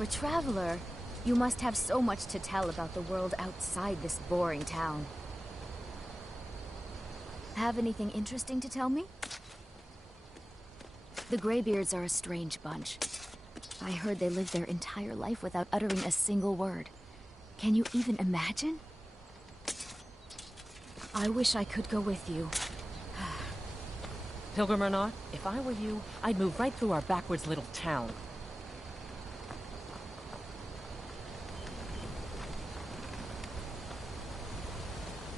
you're a traveler, you must have so much to tell about the world outside this boring town. Have anything interesting to tell me? The Greybeards are a strange bunch. I heard they live their entire life without uttering a single word. Can you even imagine? I wish I could go with you. Pilgrim or not, if I were you, I'd move right through our backwards little town.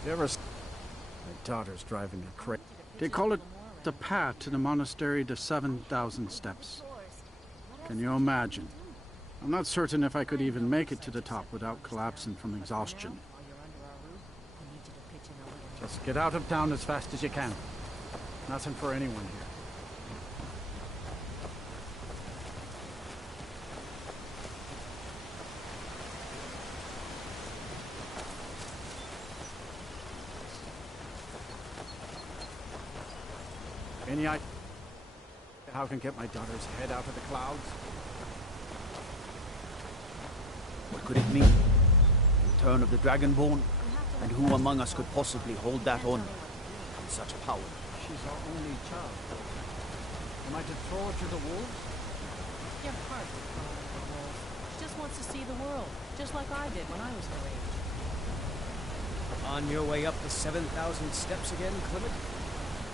You ever... My daughter's driving me crazy. They call it the path to the monastery to 7,000 steps. Can you imagine? I'm not certain if I could even make it to the top without collapsing from exhaustion. Just get out of town as fast as you can. Nothing for anyone here. Any idea how I can get my daughter's head out of the clouds? What could it mean? Return of the Dragonborn? And who among us could possibly hold that on in such power? She's our only child. Am I to throw her to the wolves? Your heart would fall on the wolves. She just wants to see the world, just like I did when I was her age. On your way up the 7,000 steps again, Clement?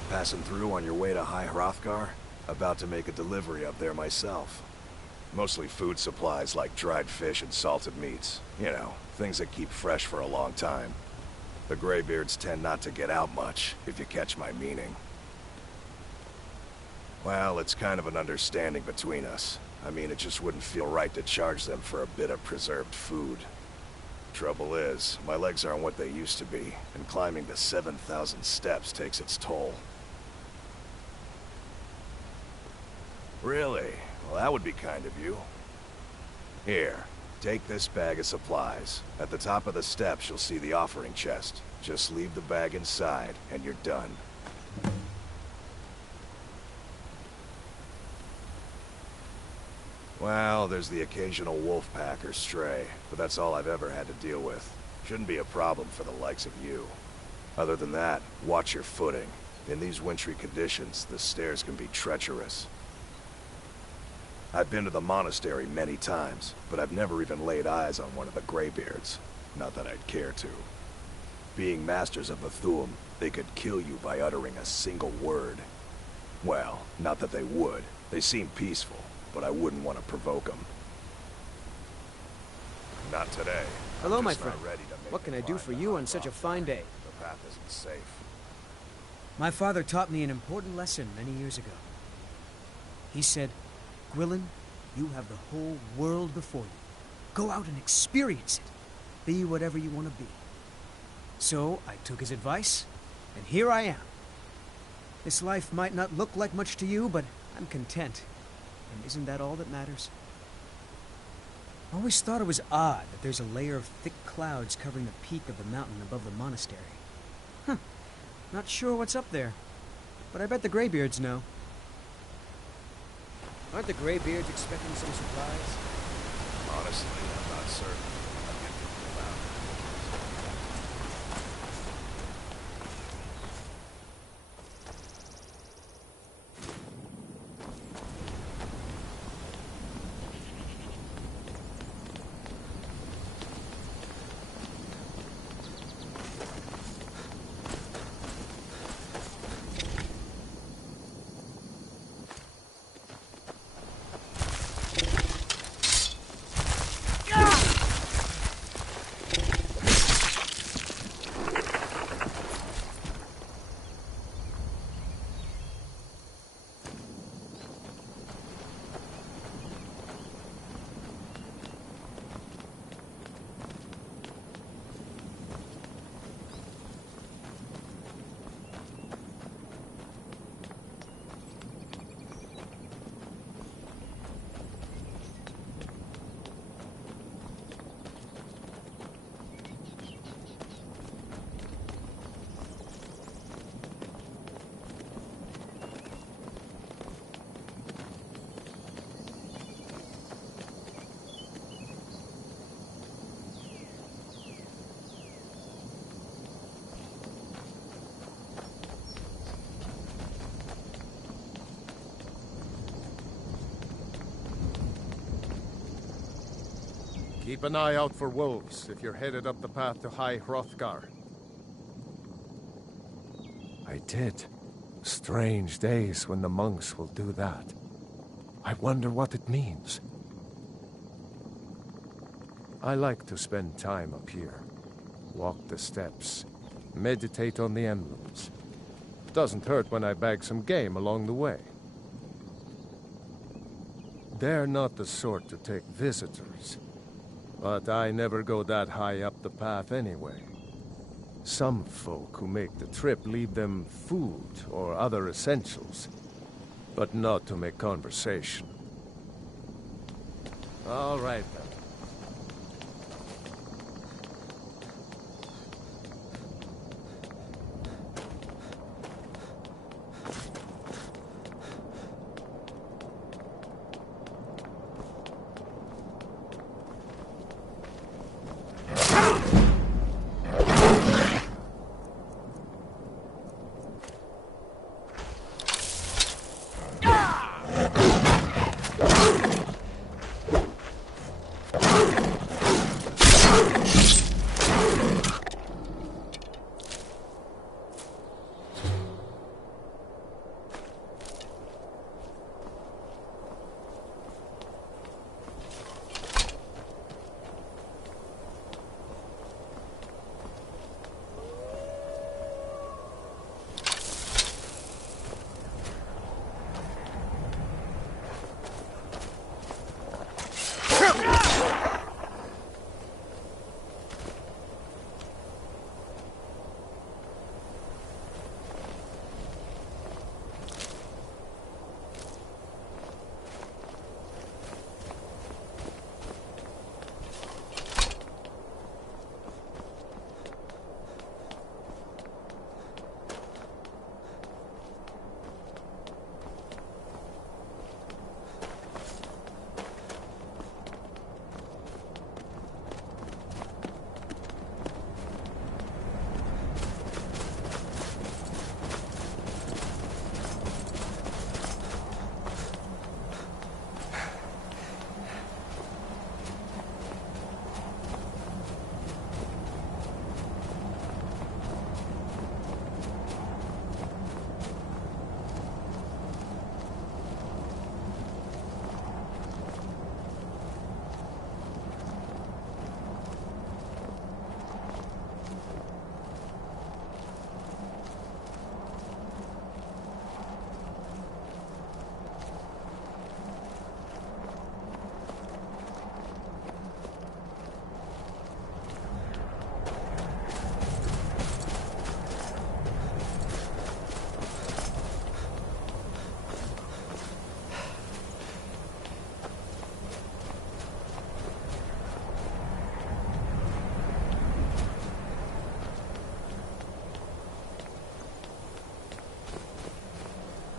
Passing through on your way to High Hrothgar? About to make a delivery up there myself. Mostly food supplies like dried fish and salted meats. You know, things that keep fresh for a long time. The Greybeards tend not to get out much, if you catch my meaning. Well, it's kind of an understanding between us. I mean, it just wouldn't feel right to charge them for a bit of preserved food. Trouble is, my legs aren't what they used to be, and climbing the 7,000 steps takes its toll. Really? Well, that would be kind of you. Here, take this bag of supplies. At the top of the steps, you'll see the offering chest. Just leave the bag inside, and you're done. Well, there's the occasional wolf pack or stray, but that's all I've ever had to deal with. Shouldn't be a problem for the likes of you. Other than that, watch your footing. In these wintry conditions, the stairs can be treacherous. I've been to the monastery many times, but I've never even laid eyes on one of the Greybeards. Not that I'd care to. Being masters of the Thu'um, they could kill you by uttering a single word. Well, not that they would. They seem peaceful, but I wouldn't want to provoke them. Not today. Hello, my friend. What can I do for you on such a fine day? The path isn't safe. My father taught me an important lesson many years ago. He said, Gwilyn, you have the whole world before you. Go out and experience it. Be whatever you want to be. So I took his advice, and here I am. This life might not look like much to you, but I'm content. And isn't that all that matters? I always thought it was odd that there's a layer of thick clouds covering the peak of the mountain above the monastery. Not sure what's up there, but I bet the Greybeards know. Aren't the Greybeards expecting some surprise? Honestly, I'm not certain. I'm getting people out. Keep an eye out for wolves if you're headed up the path to High Hrothgar. I did. Strange days when the monks will do that. I wonder what it means. I like to spend time up here. Walk the steps. Meditate on the emblems. Doesn't hurt when I bag some game along the way. They're not the sort to take visitors. But I never go that high up the path anyway. Some folk who make the trip leave them food or other essentials, but not to make conversation. All right then.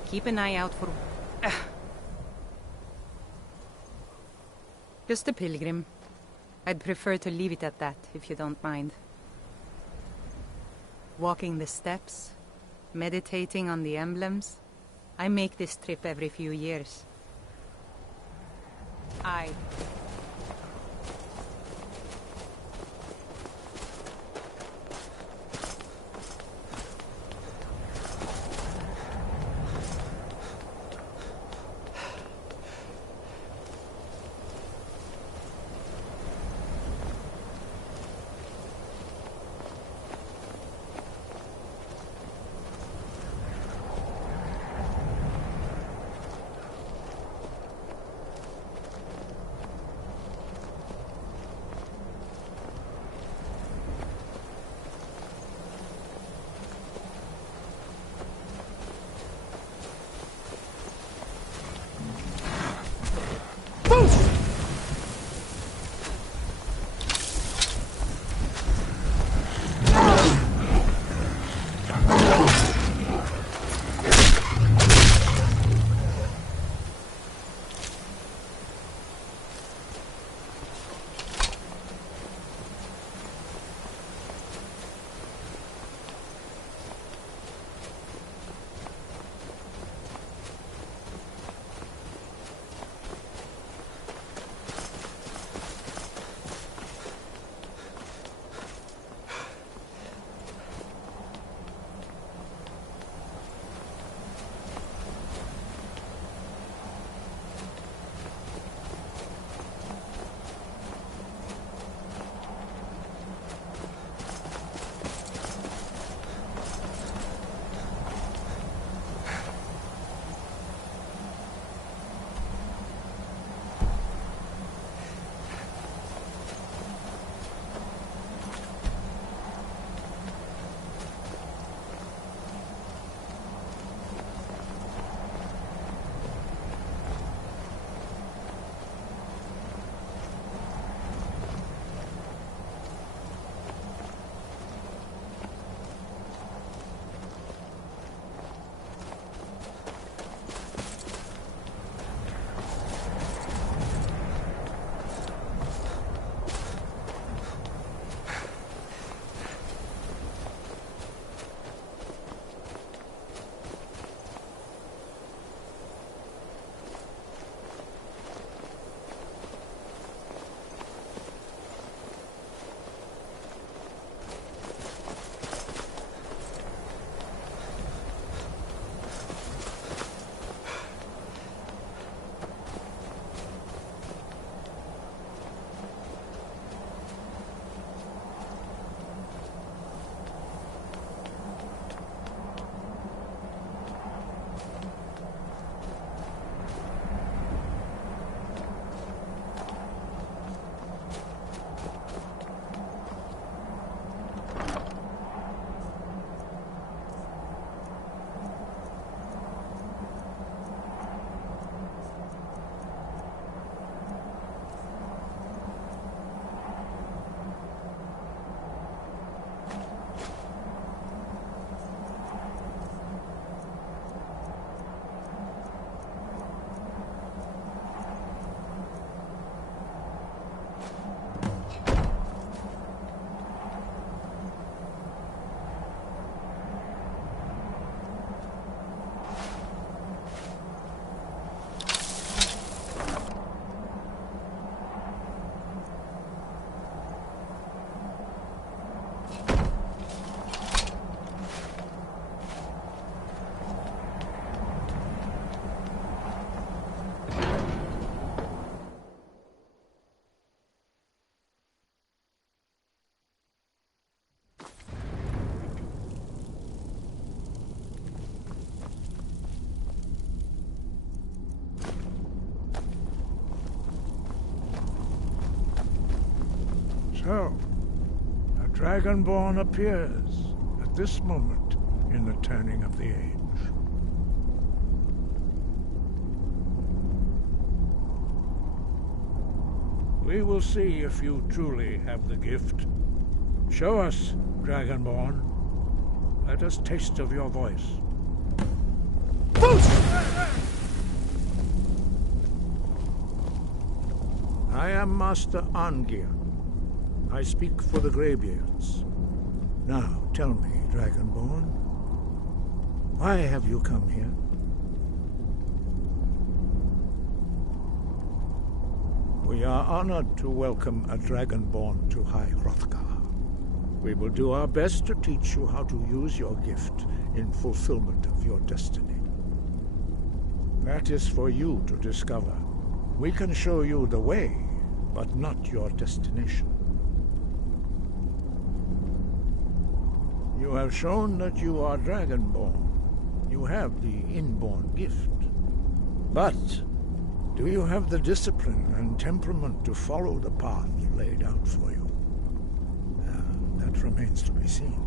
Keep an eye out for... Just a pilgrim. I'd prefer to leave it at that, if you don't mind. Walking the steps, meditating on the emblems. I make this trip every few years. So, a Dragonborn appears at this moment in the turning of the age. We will see if you truly have the gift. Show us, Dragonborn. Let us taste of your voice. I am Master Angir. I speak for the Greybeards. Now, tell me, Dragonborn, why have you come here? We are honored to welcome a Dragonborn to High Hrothgar. We will do our best to teach you how to use your gift in fulfillment of your destiny. That is for you to discover. We can show you the way, but not your destination. You have shown that you are Dragonborn. You have the inborn gift. But do you have the discipline and temperament to follow the path laid out for you? That remains to be seen.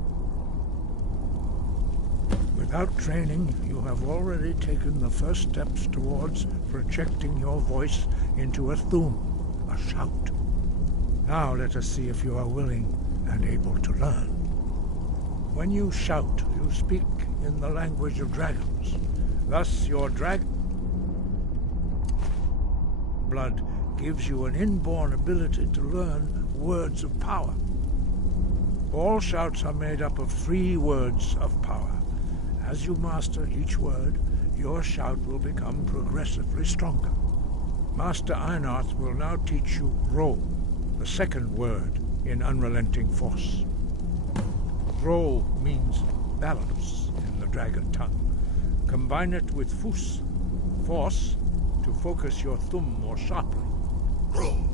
Without training, you have already taken the first steps towards projecting your voice into a Thu'um, a shout. Now let us see if you are willing and able to learn. When you shout, you speak in the language of dragons. Thus, your blood gives you an inborn ability to learn words of power. All shouts are made up of 3 words of power. As you master each word, your shout will become progressively stronger. Master Einarth will now teach you Ro, the second word in Unrelenting Force. Ro means balance in the dragon tongue. Combine it with Fus, force, to focus your Thu'um more sharply. Ro.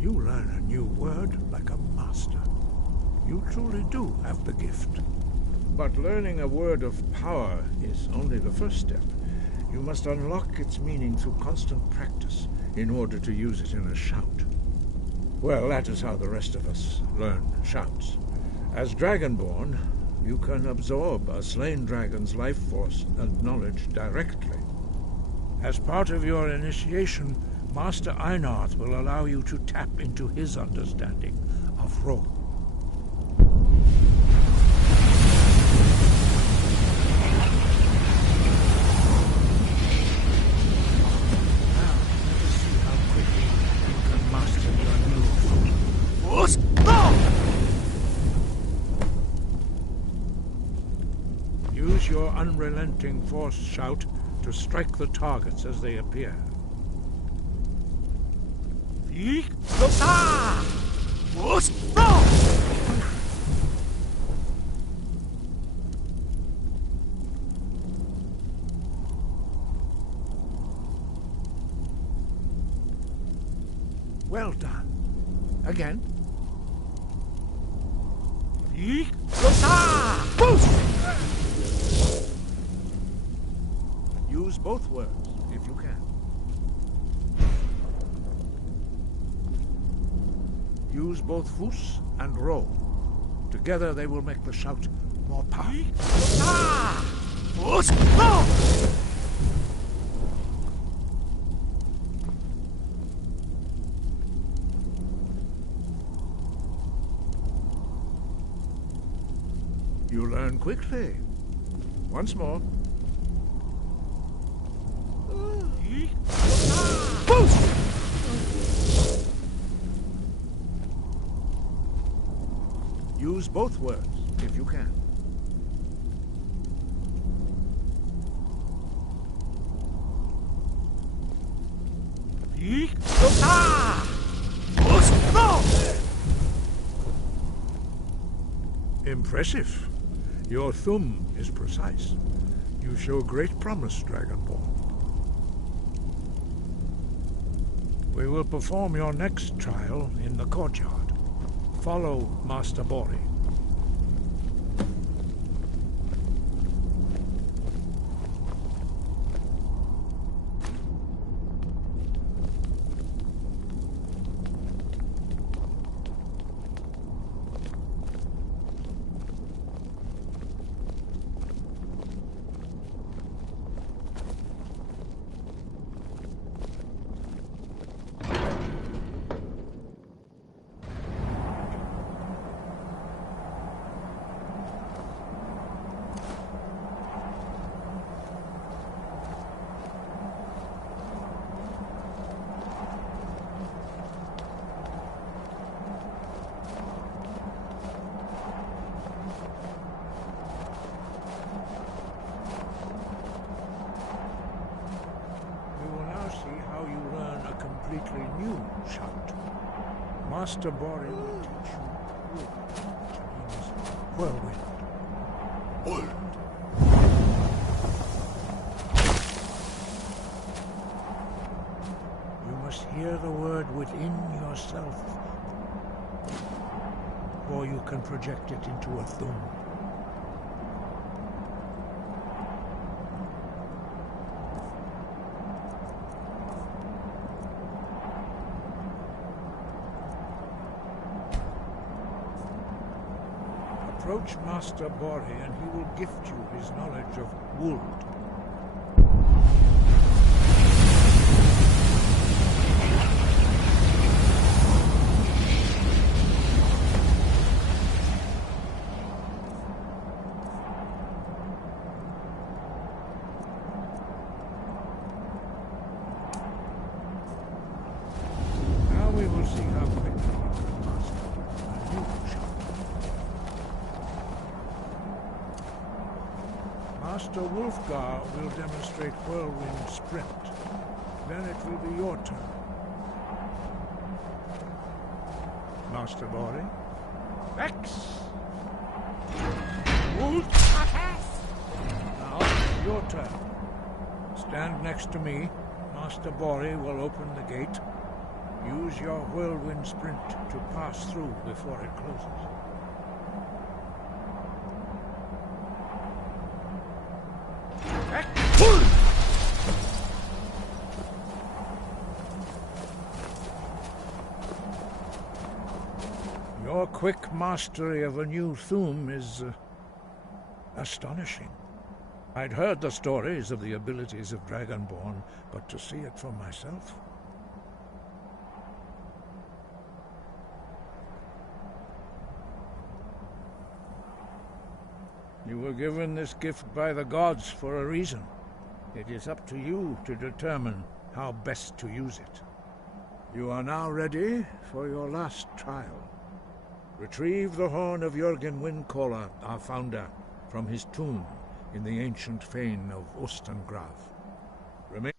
You learn a new word like a master. You truly do have the gift. But learning a word of power is only the first step. You must unlock its meaning through constant practice in order to use it in a shout. Well, that is how the rest of us learn shouts. As Dragonborn, you can absorb a slain dragon's life force and knowledge directly. As part of your initiation, Master Einarth will allow you to tap into his understanding of Ro. Now, let us see how quickly you can master your new Use your unrelenting force shout to strike the targets as they appear. Well done. Again. Use both words if you can. Use both Fus and Ro. Together they will make the shout more powerful. You learn quickly. Once more. Use both words, if you can. Impressive. Your Thu'um is precise. You show great promise, Dragonborn. We will perform your next trial in the courtyard. Follow Master Bori. Completely new shout. Master Bori will teach you wood, which means whirlwind. You must hear the word within yourself, or you can project it into a thum. Approach Master Bori and he will gift you his knowledge of wood. Now we will see how quickly you can master a new shot. Master Wolfgar will demonstrate whirlwind sprint. Then it will be your turn. Master Bori. X! Now, your turn. Stand next to me. Master Bori will open the gate. Use your whirlwind sprint to pass through before it closes. Your quick mastery of a new thum is astonishing. I'd heard the stories of the abilities of Dragonborn, but to see it for myself... You were given this gift by the gods for a reason. It is up to you to determine how best to use it. You are now ready for your last trial. Retrieve the horn of Jürgen Windcaller, our founder, from his tomb in the ancient fane of Ostengrav. Remain...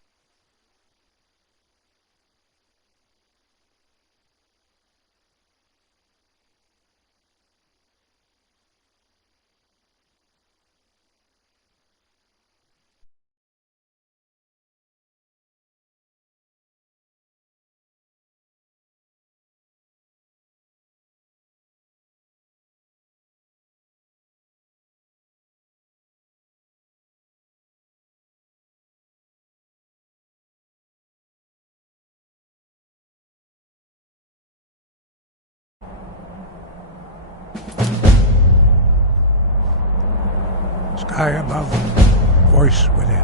Sky above, voice within.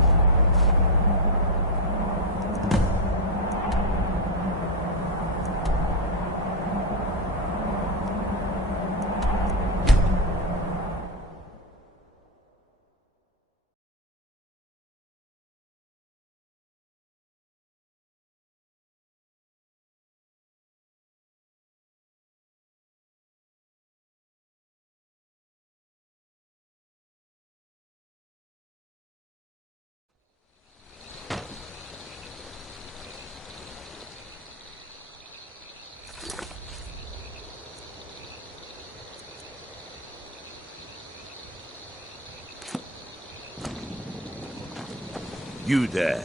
You there.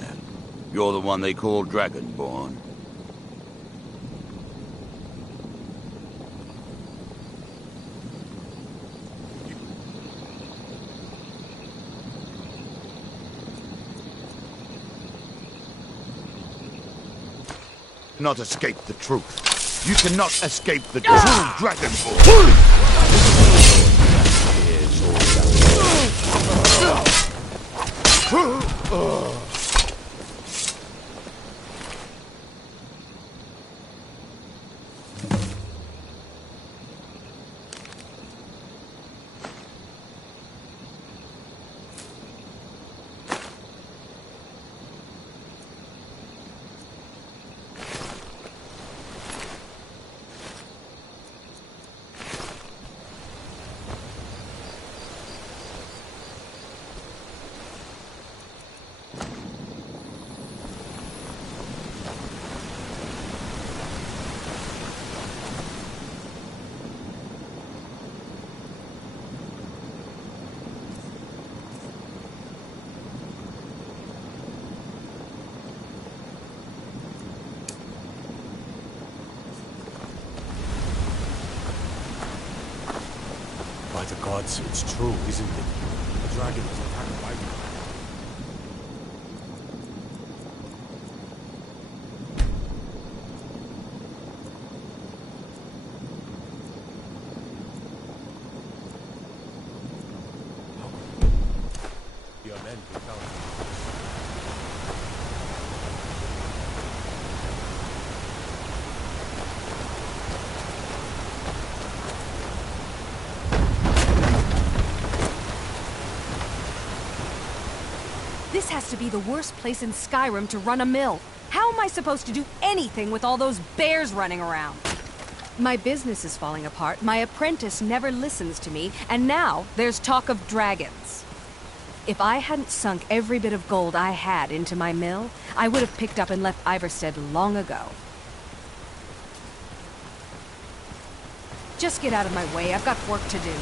You're the one they call Dragonborn. not escape the truth. You cannot escape the true Dragonborn. By the gods, it's true, isn't it? The dragon was attacked by me. Your men be found. This has to be the worst place in Skyrim to run a mill. How am I supposed to do anything with all those bears running around? My business is falling apart, my apprentice never listens to me, and now there's talk of dragons. If I hadn't sunk every bit of gold I had into my mill, I would have picked up and left Iverstead long ago. Just get out of my way, I've got work to do.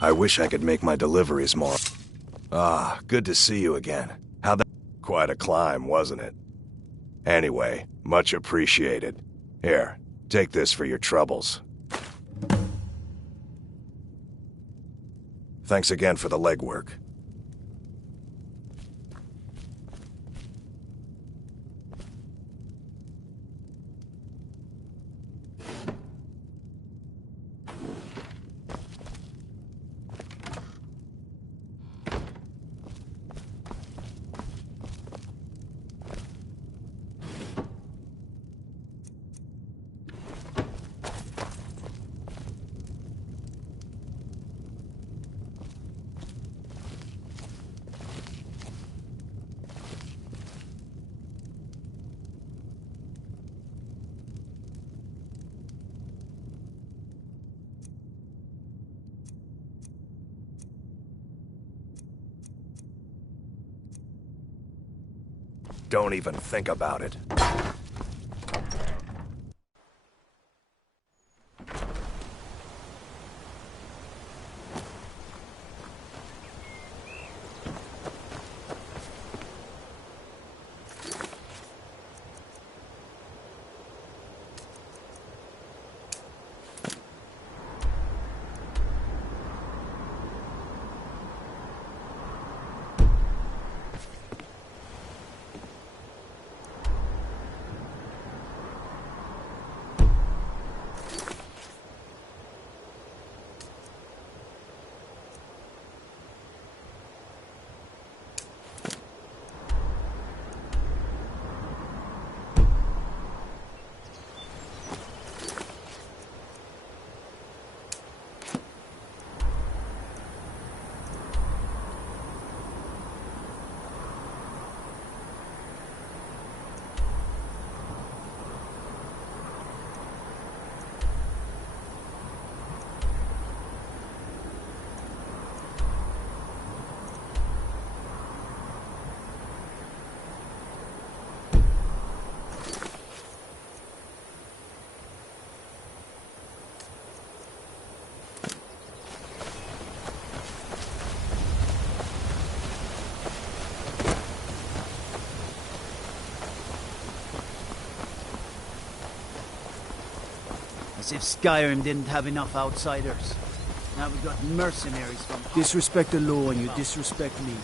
I wish I could make my deliveries more. Ah, good to see you again. How'd that... Quite a climb, wasn't it? Anyway, much appreciated. Here, take this for your troubles. Thanks again for the legwork. Don't even think about it. As if Skyrim didn't have enough outsiders. Now we've got mercenaries from... Disrespect the law and you disrespect me.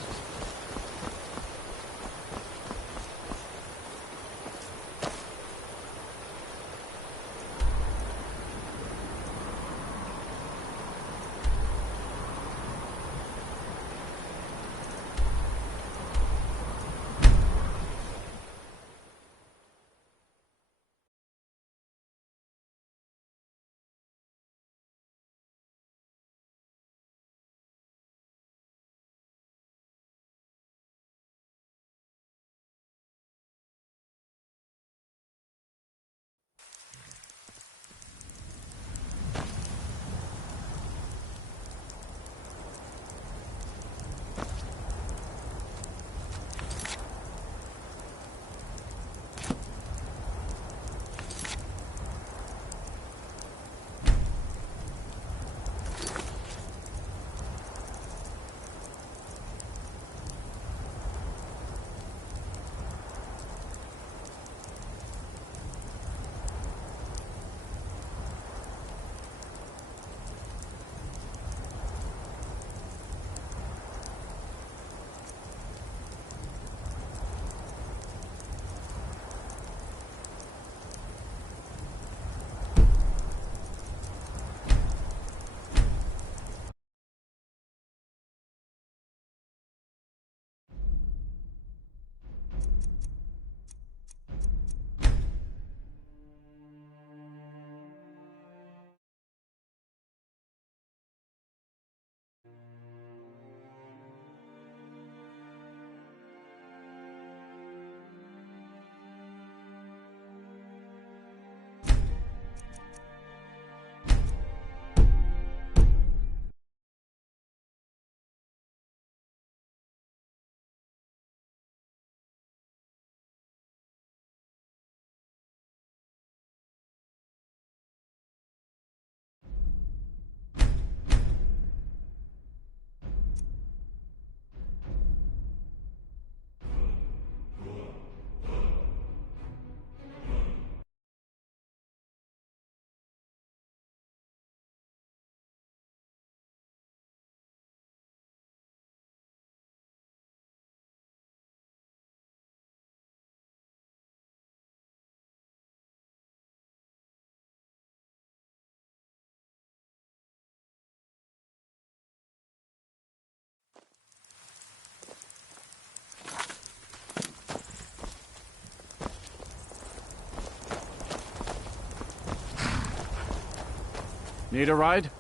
Need a ride?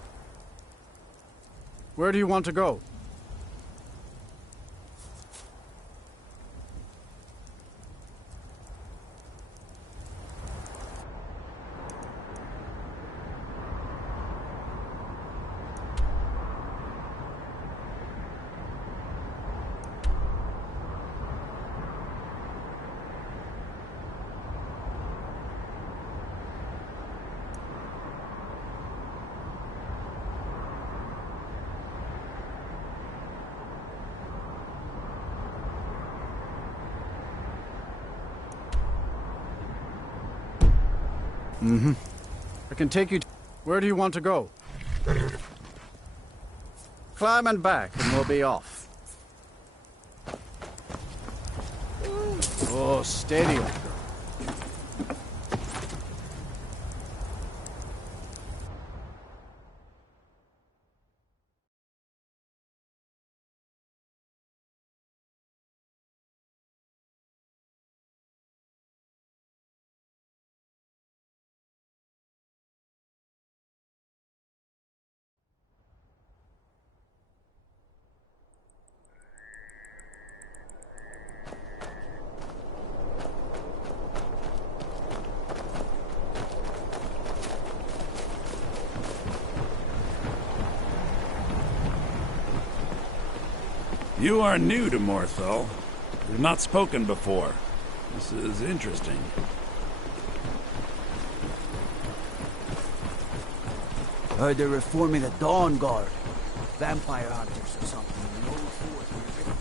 Where do you want to go? Mm-hmm. I can take you to... Where do you want to go? Climb and back, and we'll be off. Oh, steady. You are new to Morthal. We've not spoken before. This is interesting. Heard they're reforming the Dawn Guard. Vampire hunters or something. in the old fort here.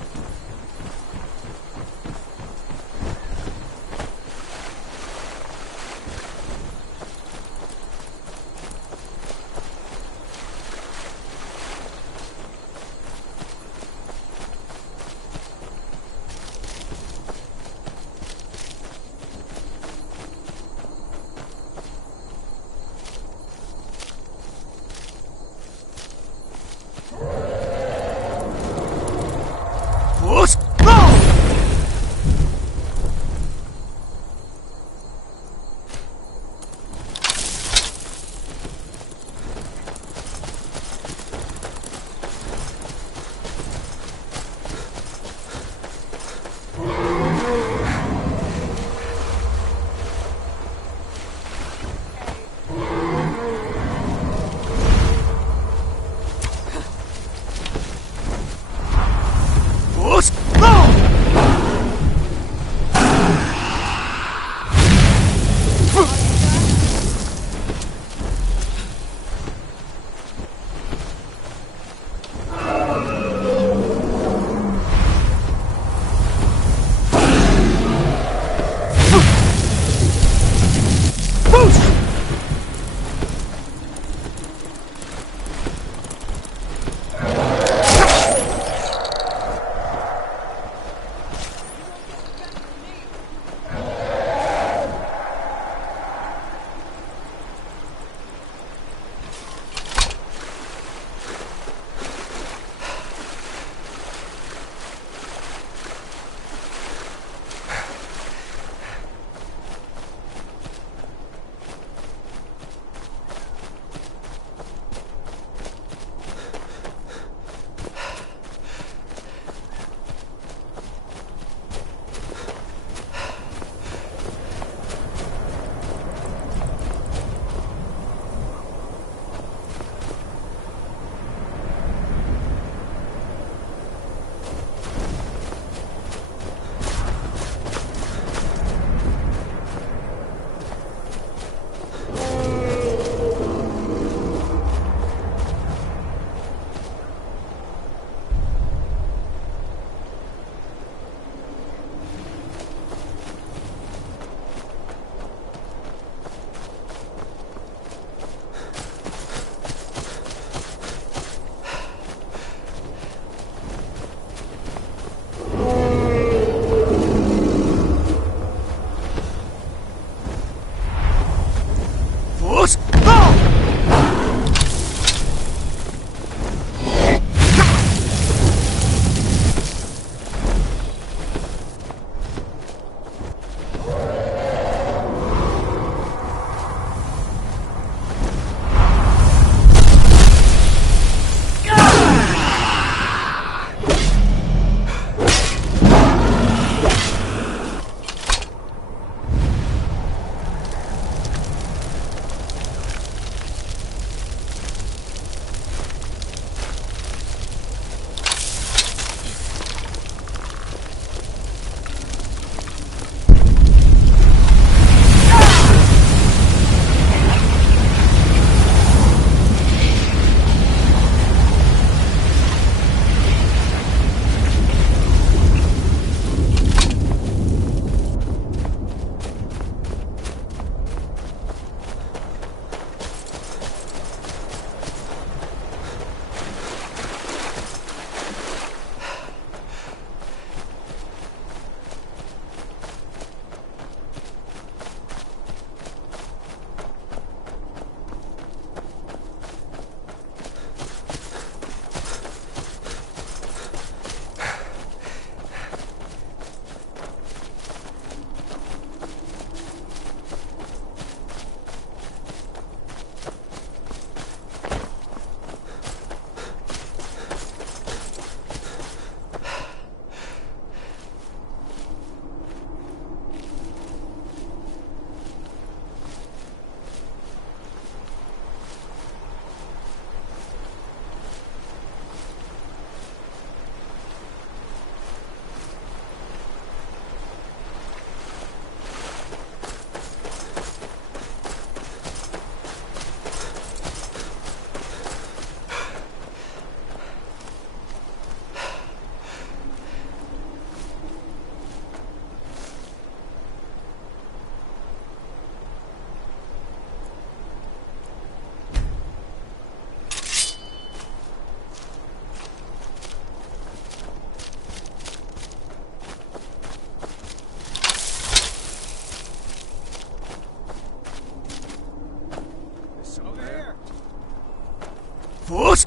Force!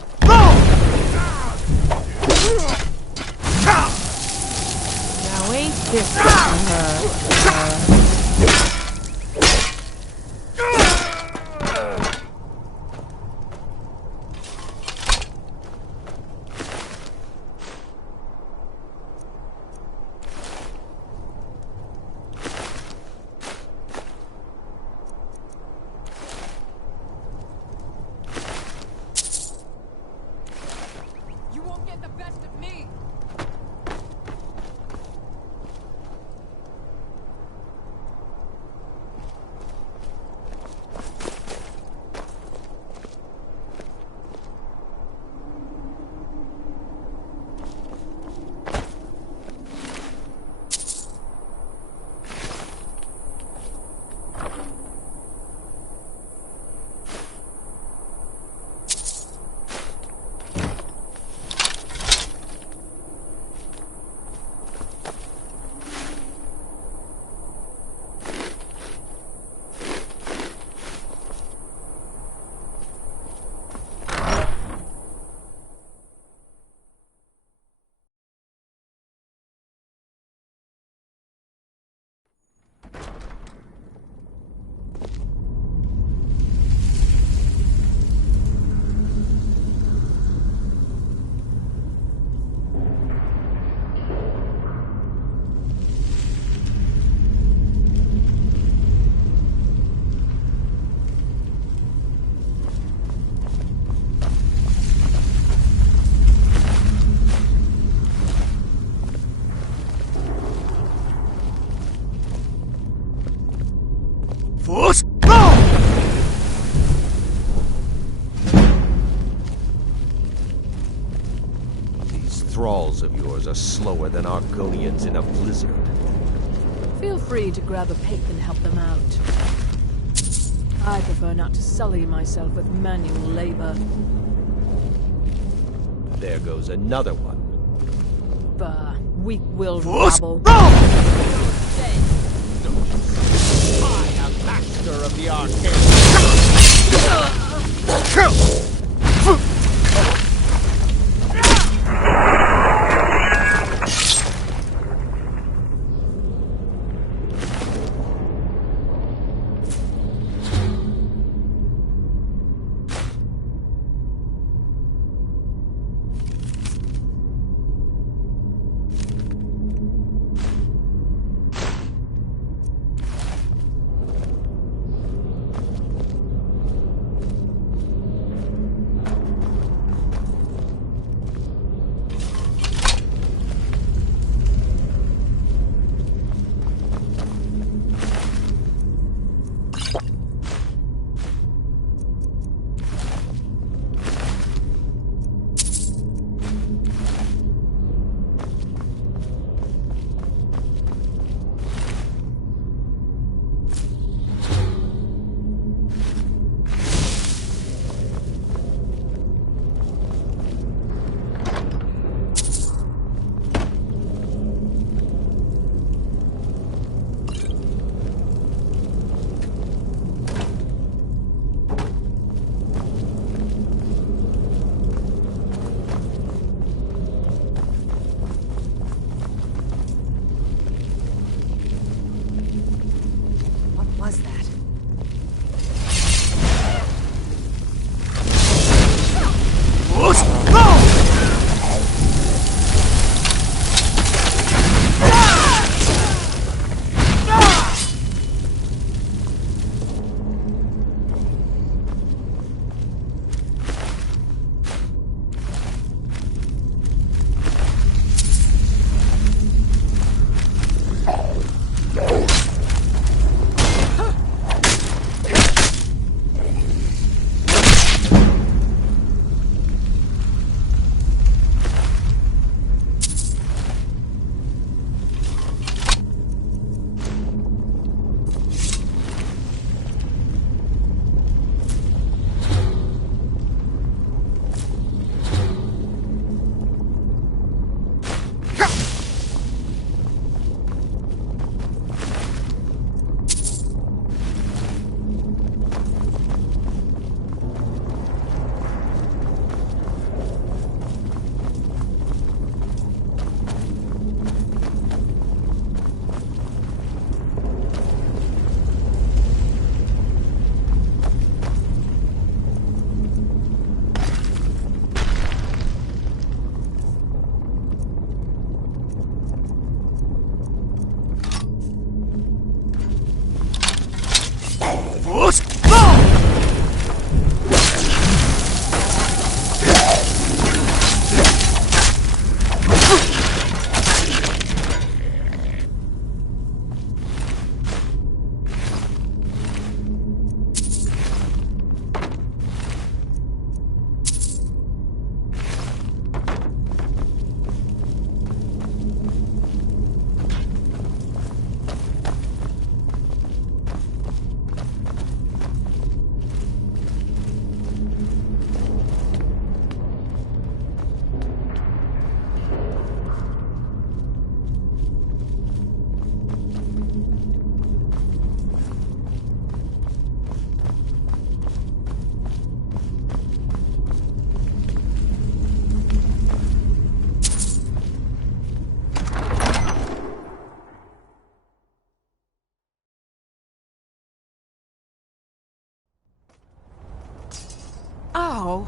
Now ain't this You won't get the best of me! Force! These thralls of yours are slower than Argonians in a blizzard. Feel free to grab a pick and help them out. I prefer not to sully myself with manual labor. There goes another one. Bah, weak-willed Force! rabble. I am master of the arcane. Oh.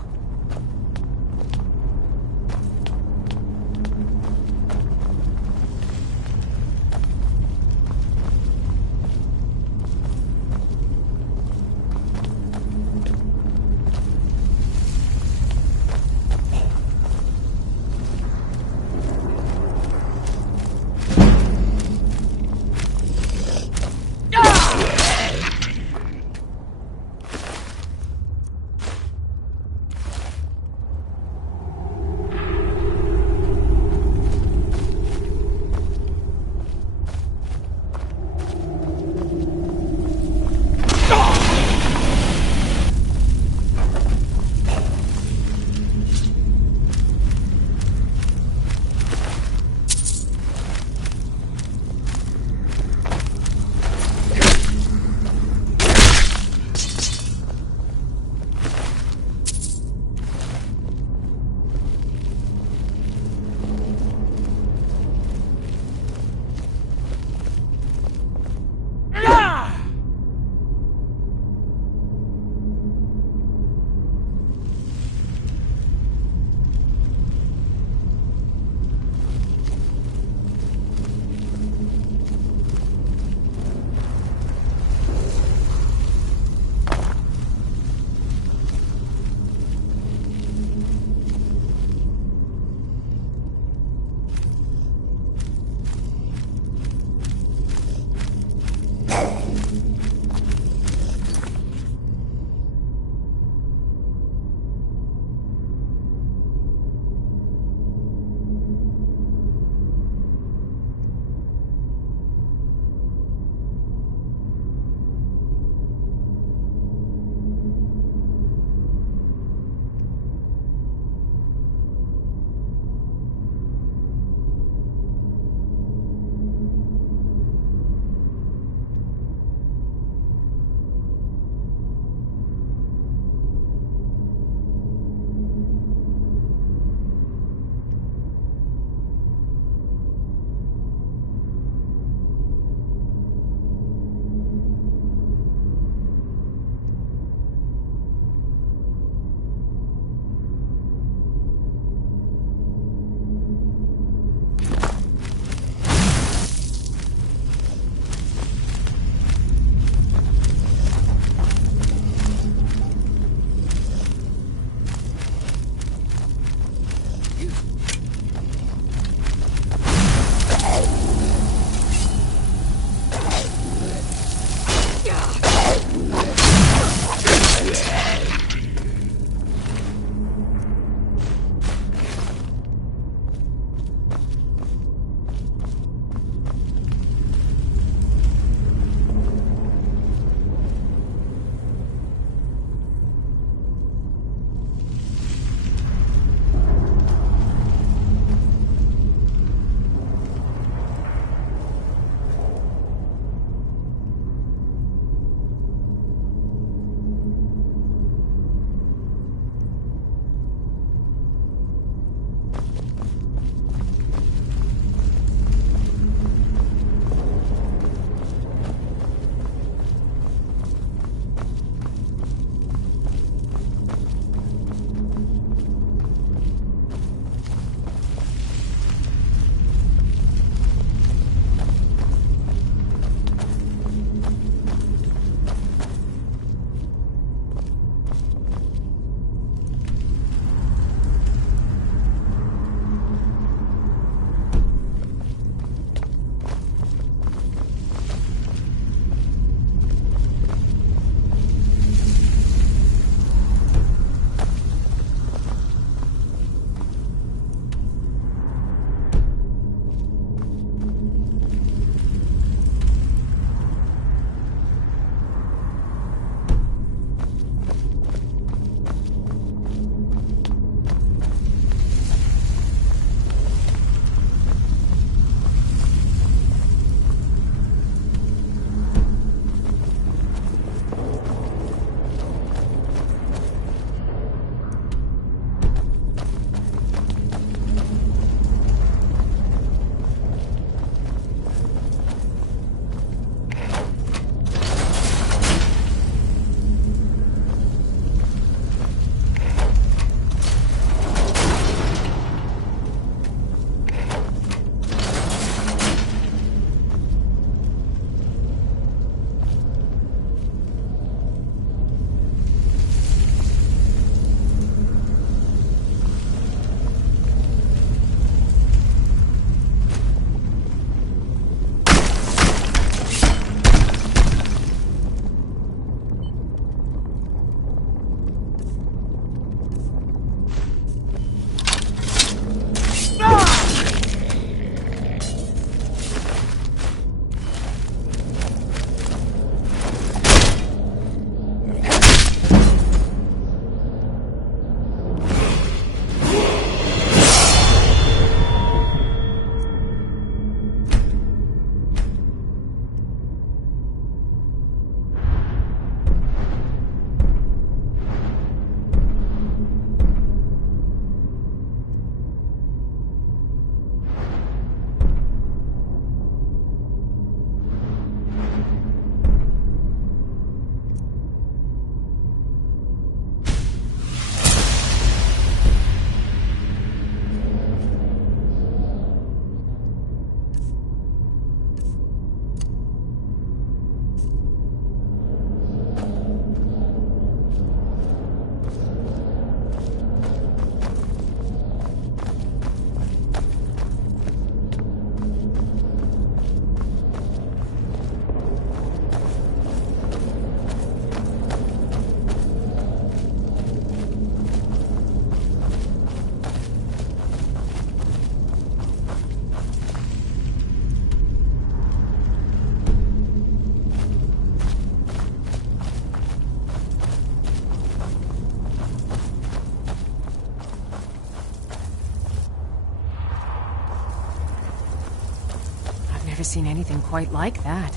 Never seen anything quite like that.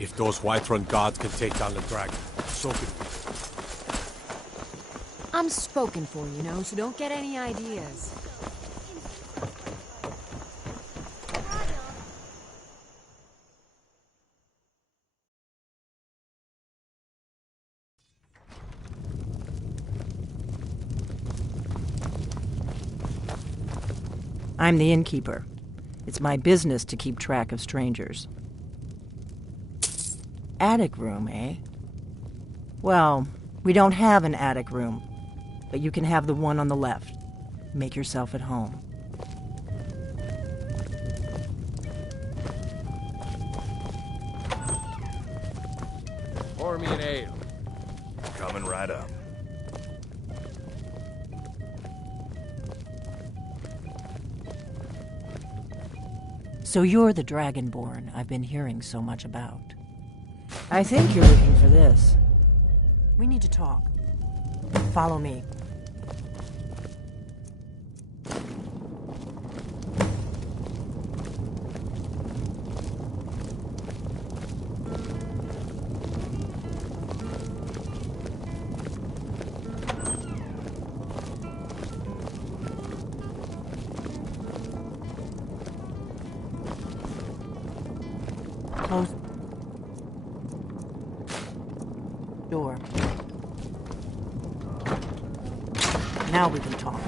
If those Whiterun gods can take down the dragon, so can we. I'm spoken for, you know, so don't get any ideas. I'm the innkeeper. It's my business to keep track of strangers. Attic room, eh? Well, we don't have an attic room, but you can have the one on the left. Make yourself at home. Pour me an ale. Coming right up. So you're the Dragonborn I've been hearing so much about. I think you're looking for this. We need to talk. Follow me. Close door. Now we can talk.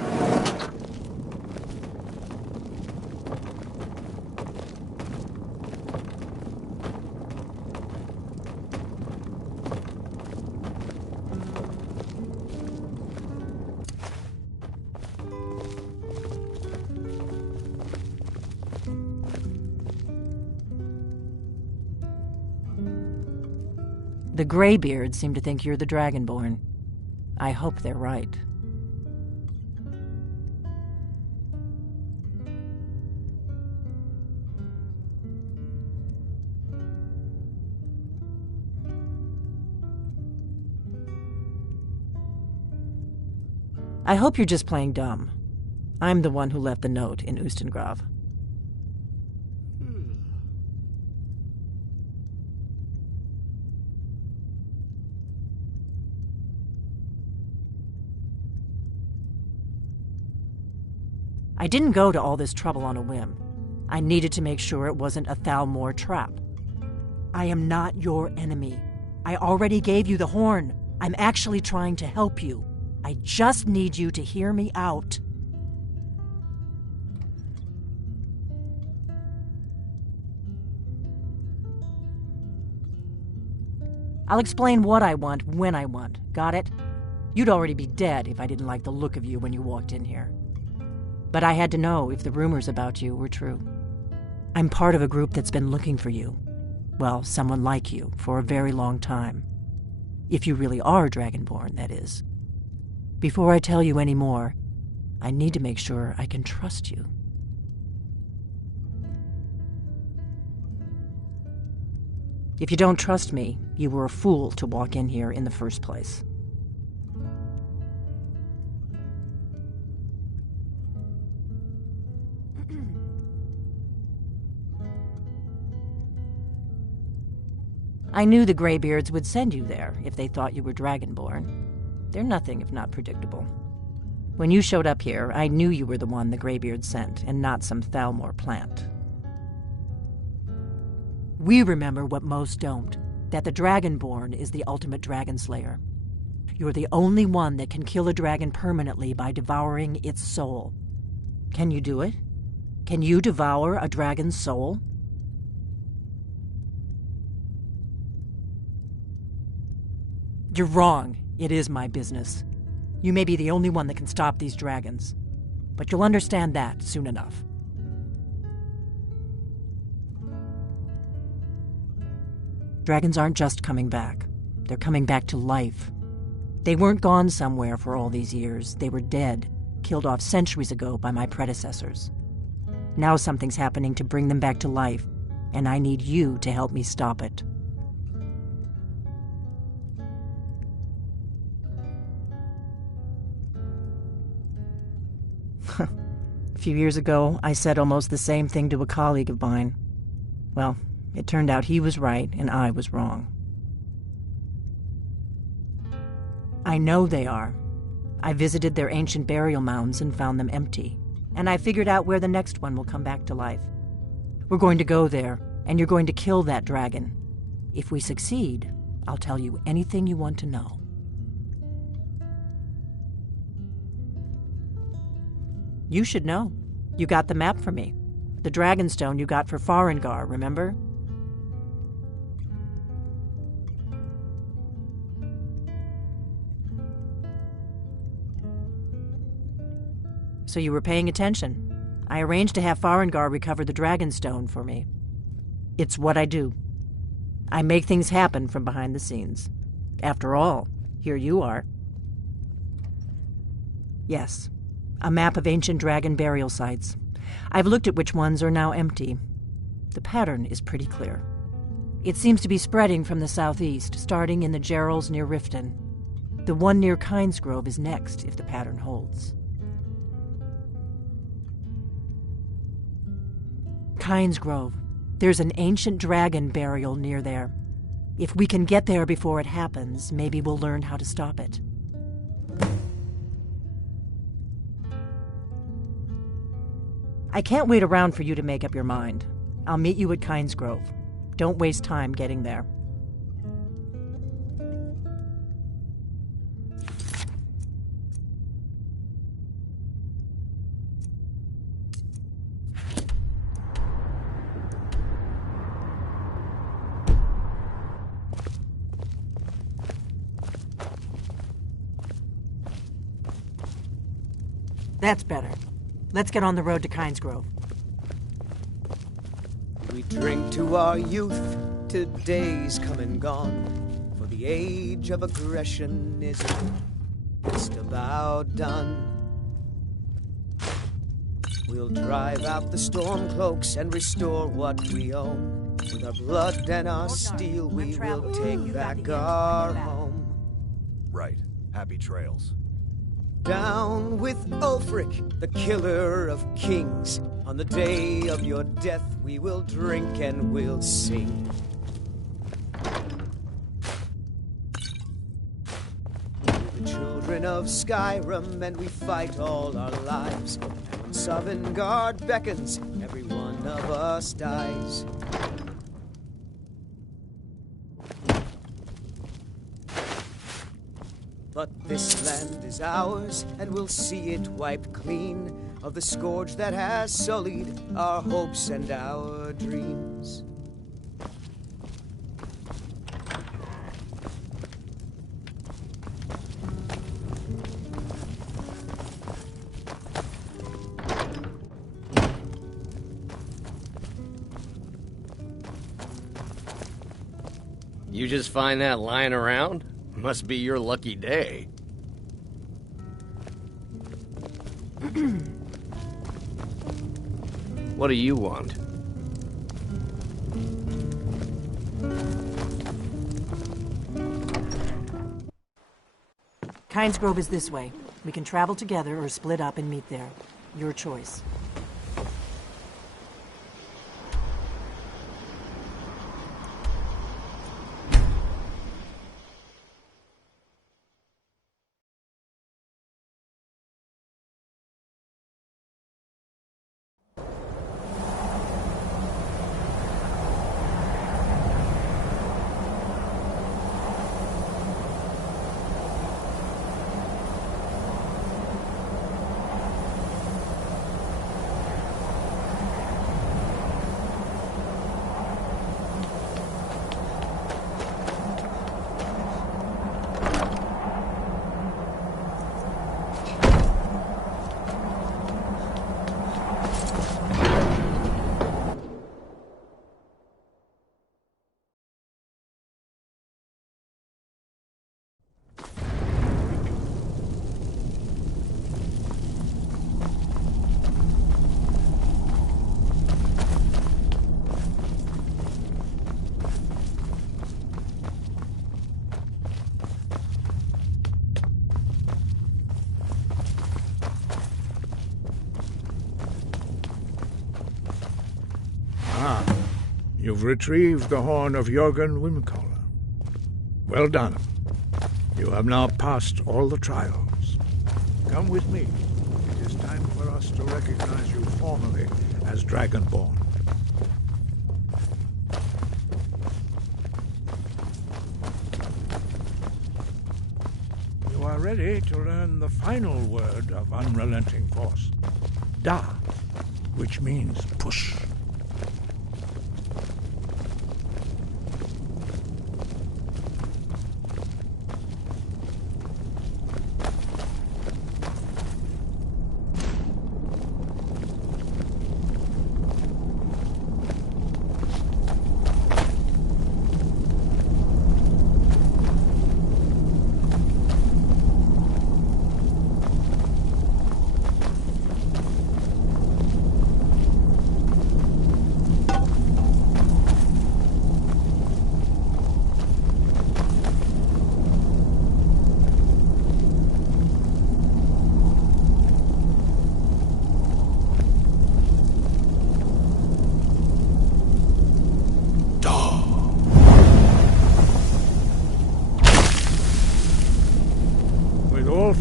The Greybeards seem to think you're the Dragonborn. I hope they're right. I hope you're just playing dumb. I'm the one who left the note in Ustengrav. I didn't go to all this trouble on a whim. I needed to make sure it wasn't a Thalmor trap. I am not your enemy. I already gave you the horn. I'm actually trying to help you. I just need you to hear me out. I'll explain what I want when I want. Got it? You'd already be dead if I didn't like the look of you when you walked in here. But I had to know if the rumors about you were true. I'm part of a group that's been looking for you. Well, someone like you, for a very long time. If you really are Dragonborn, that is. Before I tell you any more, I need to make sure I can trust you. If you don't trust me, you were a fool to walk in here in the first place. I knew the Greybeards would send you there if they thought you were Dragonborn. They're nothing if not predictable. When you showed up here, I knew you were the one the Greybeards sent, and not some Thalmor plant. We remember what most don't, that the Dragonborn is the ultimate dragon slayer. You're the only one that can kill a dragon permanently by devouring its soul. Can you do it? Can you devour a dragon's soul? You're wrong. It is my business. You may be the only one that can stop these dragons, but you'll understand that soon enough. Dragons aren't just coming back. They're coming back to life. They weren't gone somewhere for all these years. They were dead, killed off centuries ago by my predecessors. Now something's happening to bring them back to life, and I need you to help me stop it. A few years ago, I said almost the same thing to a colleague of mine. Well, It turned out he was right and I was wrong. I know they are. I visited their ancient burial mounds and found them empty. And I figured out where the next one will come back to life. We're going to go there, and you're going to kill that dragon. If we succeed, I'll tell you anything you want to know. You should know. You got the map for me. The Dragonstone you got for Farengar, remember? So you were paying attention. I arranged to have Farengar recover the Dragonstone for me. It's what I do. I make things happen from behind the scenes. After all, here you are. Yes, a map of ancient dragon burial sites. I've looked at which ones are now empty. The pattern is pretty clear. It seems to be spreading from the southeast, starting in the Gerals near Riften. The one near Kynesgrove is next, if the pattern holds. Kynesgrove. There's an ancient dragon burial near there. If we can get there before it happens, maybe we'll learn how to stop it. I can't wait around for you to make up your mind. I'll meet you at Kynesgrove. Don't waste time getting there. That's better. Let's get on the road to Kynesgrove. We drink to our youth, to days come and gone, for the age of aggression is just about done. We'll drive out the storm cloaks and restore what we own. With our blood and our steel, we will take back our home. Right. Happy trails. Down with Ulfric, the killer of kings. On the day of your death, we will drink and we'll sing. We're the children of Skyrim, and we fight all our lives. And when Sovngarde beckons, every one of us dies. But this land is ours, and we'll see it wiped clean of the scourge that has sullied our hopes and our dreams. You just find that lying around? Must be your lucky day. What do you want? Kynesgrove is this way. We can travel together or split up and meet there. Your choice. You've retrieved the horn of Jörgen Windcaller. Well done. You have now passed all the trials. Come with me. It is time for us to recognize you formally as Dragonborn. You are ready to learn the final word of unrelenting force. Da, which means push.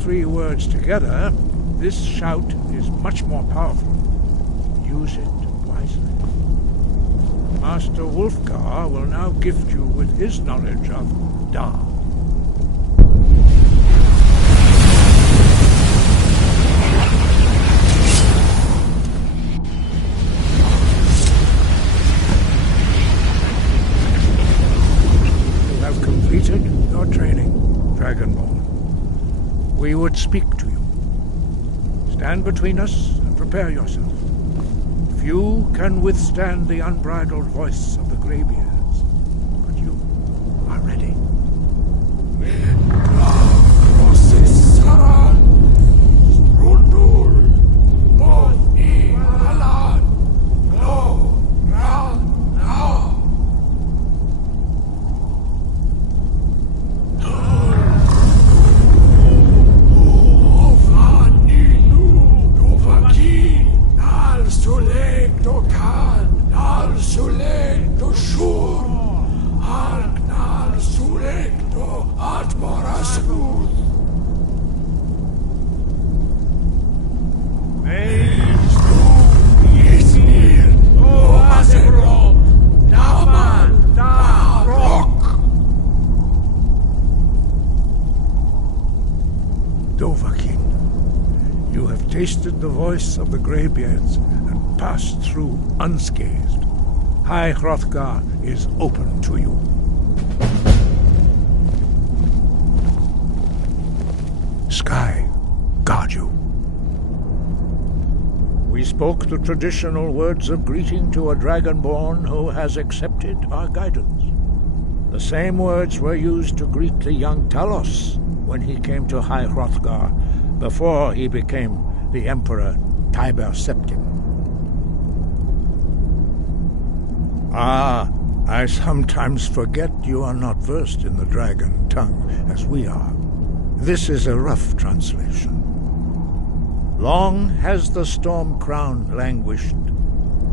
Three words together, this shout is much more powerful. Use it wisely. Master Wulfgar will now gift you with his knowledge of Da. You have completed your training, Dragonborn. We would speak to you. Stand between us and prepare yourself. Few can withstand the unbridled voice of the Greybeards, but you are ready. Tasted the voice of the Greybeards and passed through unscathed. High Hrothgar is open to you. Sky, guard you. We spoke the traditional words of greeting to a Dragonborn who has accepted our guidance. The same words were used to greet the young Talos when he came to High Hrothgar before he became the Emperor Tiber Septim. Ah, I sometimes forget you are not versed in the dragon tongue as we are. This is a rough translation. Long has the storm crown languished,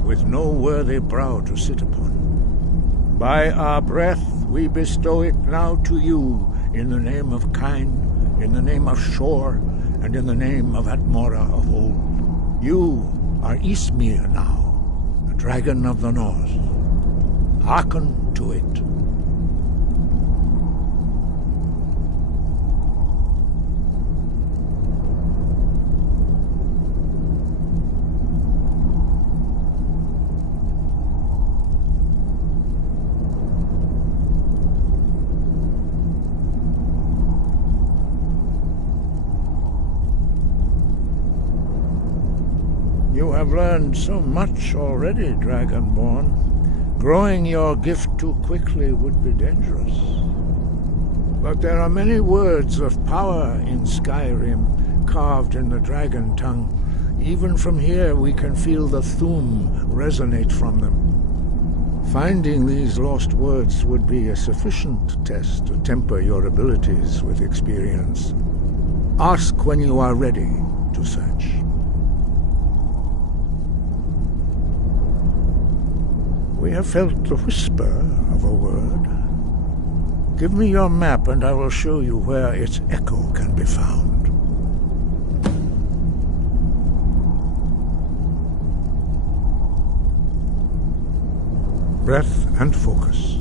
with no worthy brow to sit upon. By our breath we bestow it now to you, in the name of Kine, in the name of Shor, and in the name of Atmora of old. You are Ismir now, the dragon of the north. Hearken to it. You have learned so much already, Dragonborn. Growing your gift too quickly would be dangerous. But there are many words of power in Skyrim, carved in the dragon tongue. Even from here we can feel the Thu'um resonate from them. Finding these lost words would be a sufficient test to temper your abilities with experience. Ask when you are ready to search. We have felt the whisper of a word. Give me your map and I will show you where its echo can be found. Breath and focus.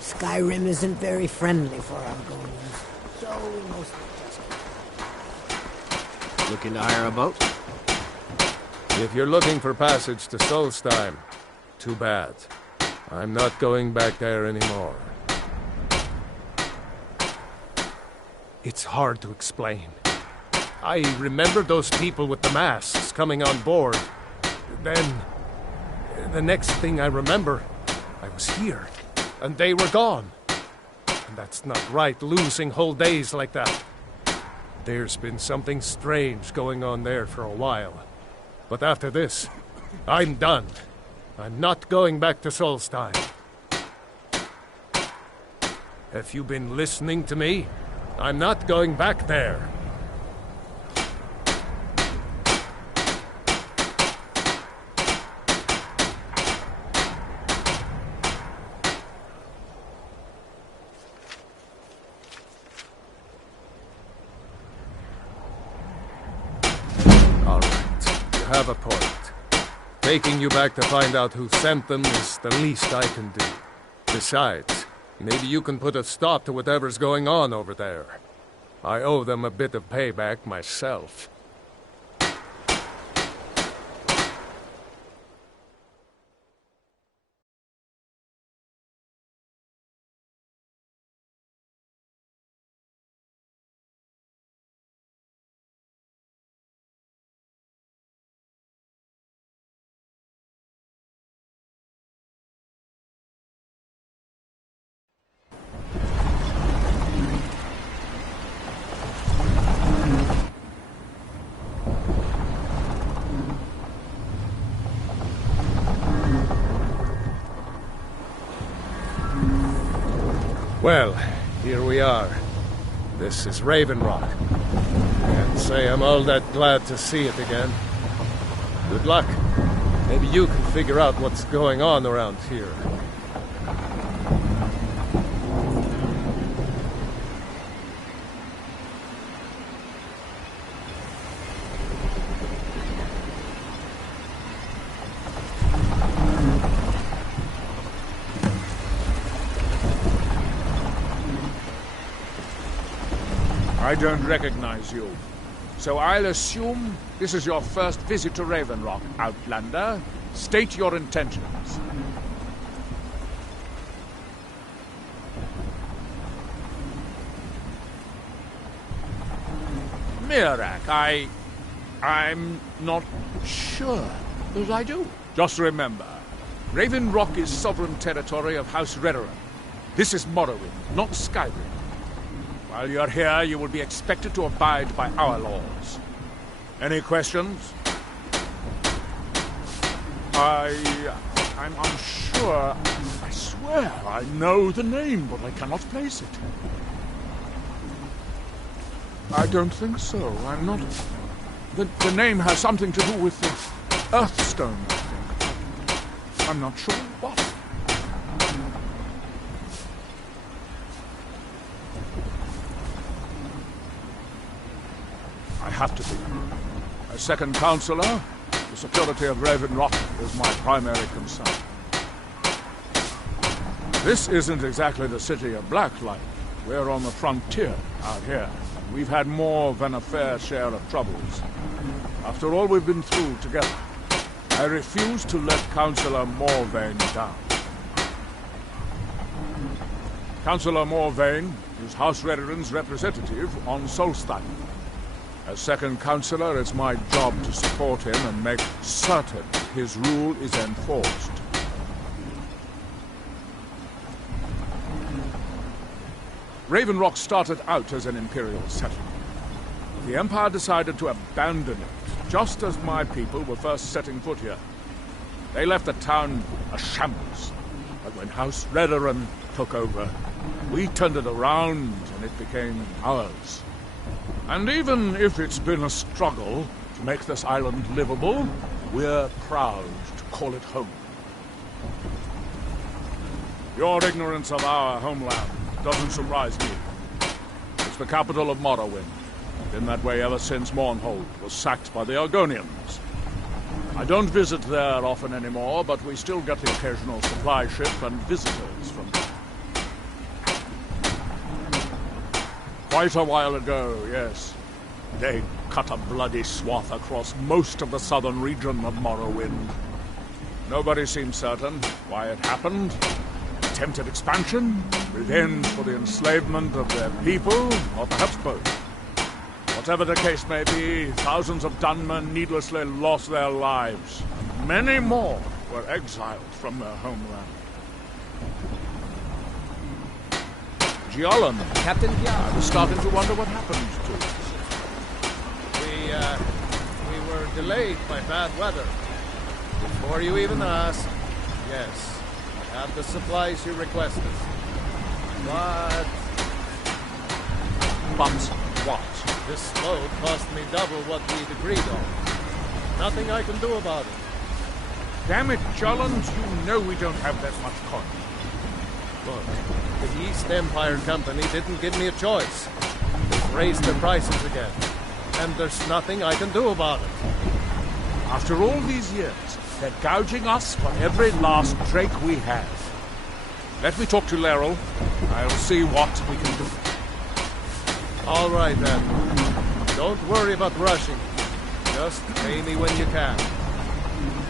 Skyrim isn't very friendly for Argonians, so we mostly just... Looking to hire a boat? If you're looking for passage to Solstheim, too bad. I'm not going back there anymore. It's hard to explain. I remember those people with the masks coming on board. Then, the next thing I remember, I was here, and they were gone. And that's not right, losing whole days like that. There's been something strange going on there for a while. But after this, I'm done. I'm not going back to Solstheim. Have you been listening to me? I'm not going back there. All right, you have a point. Taking you back to find out who sent them is the least I can do. Besides, maybe you can put a stop to whatever's going on over there. I owe them a bit of payback myself. Well, here we are. This is Raven Rock. Can't say I'm all that glad to see it again. Good luck. Maybe you can figure out what's going on around here. I don't recognize you. So I'll assume this is your first visit to Raven Rock, Outlander. State your intentions. Mirak, I'm not sure that I do. Just remember, Raven Rock is sovereign territory of House Redoran. This is Morrowind, not Skyrim. While you're here, you will be expected to abide by our laws. Any questions? I'm unsure. I swear I know the name, but I cannot place it. I don't think so. I'm not... The name has something to do with the Earthstone, I think. I'm not sure what. I have to be. As second counselor, the security of Raven Rock is my primary concern. This isn't exactly the city of Blacklight. We're on the frontier out here. We've had more than a fair share of troubles. After all we've been through together, I refuse to let Councillor Morvain down. Councillor Morvain is House Redoran's representative on Solstein. As second councillor, it's my job to support him and make certain his rule is enforced. Raven Rock started out as an imperial settlement. The Empire decided to abandon it, just as my people were first setting foot here. They left the town a shambles, but when House Redoran took over, we turned it around and it became ours. And even if it's been a struggle to make this island livable, we're proud to call it home. Your ignorance of our homeland doesn't surprise me. It's the capital of Morrowind. Been that way ever since Mournhold was sacked by the Argonians. I don't visit there often anymore, but we still get the occasional supply ship and visitors from there. Quite a while ago, yes. They cut a bloody swath across most of the southern region of Morrowind. Nobody seems certain why it happened. Attempted expansion, revenge for the enslavement of their people, or perhaps both. Whatever the case may be, thousands of Dunmen needlessly lost their lives. Many more were exiled from their homeland. Gjallan, Captain Gjallan. I was starting to wonder what happened to. We were delayed by bad weather. Before you even asked, yes. Have the supplies you requested. But what? This load cost me double what we'd agreed on. Nothing I can do about it. Damn it, Gjallan, you know we don't have that much coin. Look, the East Empire Company didn't give me a choice. They've raised their prices again. And there's nothing I can do about it. After all these years, they're gouging us for every last drake we have. Let me talk to Laeral. I'll see what we can do. All right, then. Don't worry about rushing. Just pay me when you can.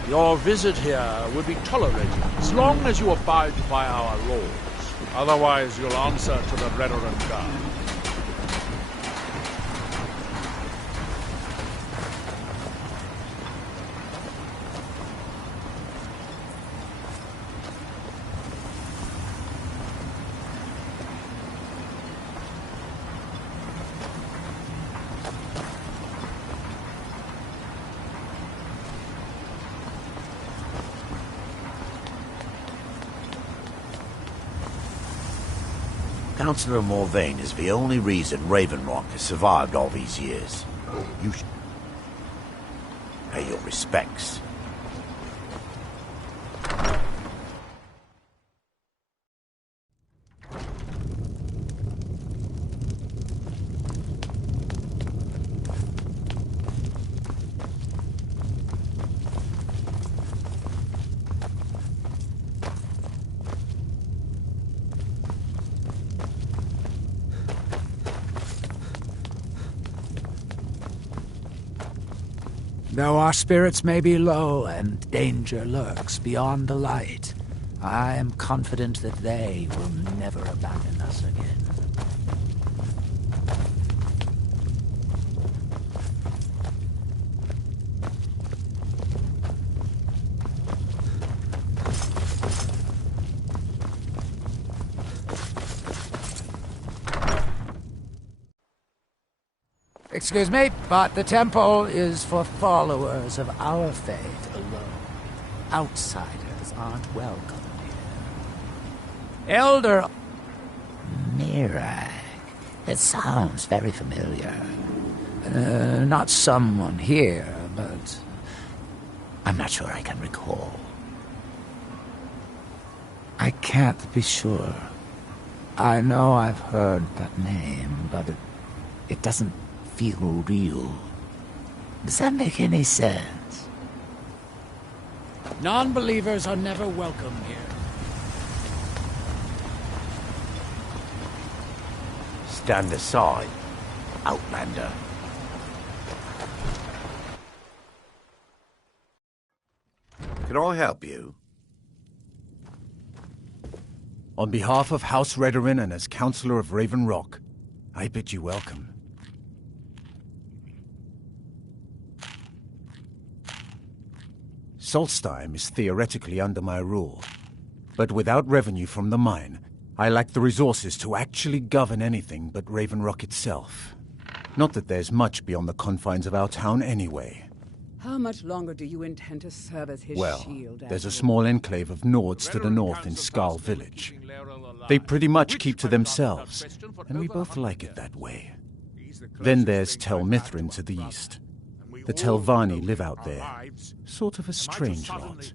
Your visit here will be tolerated, as long as you abide by our laws. Otherwise, you'll answer to the Redoran Guard. Councillor Morvain is the only reason Raven Rock has survived all these years. You should pay your respects. Though our spirits may be low and danger lurks beyond the light, I am confident that they will never abandon us again. Excuse me, but the temple is for followers of our faith alone. Outsiders aren't welcome here. Elder Mirag. It sounds very familiar. Not someone here, but I'm not sure I can recall. I can't be sure. I know I've heard that name, but it doesn't feel real. Does that make any sense? Non-believers are never welcome here. Stand aside, Outlander. Can I help you? On behalf of House Redorin and as Councillor of Raven Rock, I bid you welcome. Solstheim is theoretically under my rule, but without revenue from the mine, I lack the resources to actually govern anything but Raven Rock itself. Not that there's much beyond the confines of our town anyway. How much longer do you intend to serve as his shield? Well, there's a small enclave of Nords to the north in Skull Village. They pretty much keep to themselves, and we both like it that way. Then there's Tel Mithrin to the east. The Telvanni live out there. Sort of a strange lot.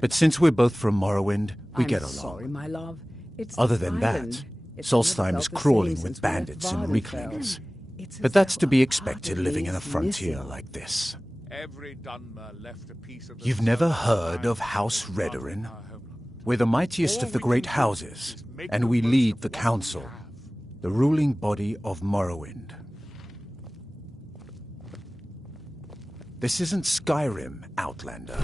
But since we're both from Morrowind, we get along. Sorry, my love. Other than that, Solstheim is crawling with bandits and Reeklings. But that's to be expected living in a frontier like this. You've never heard of House Redorin? We're the mightiest of the great houses, and we lead the council, the ruling body of Morrowind. This isn't Skyrim, Outlander.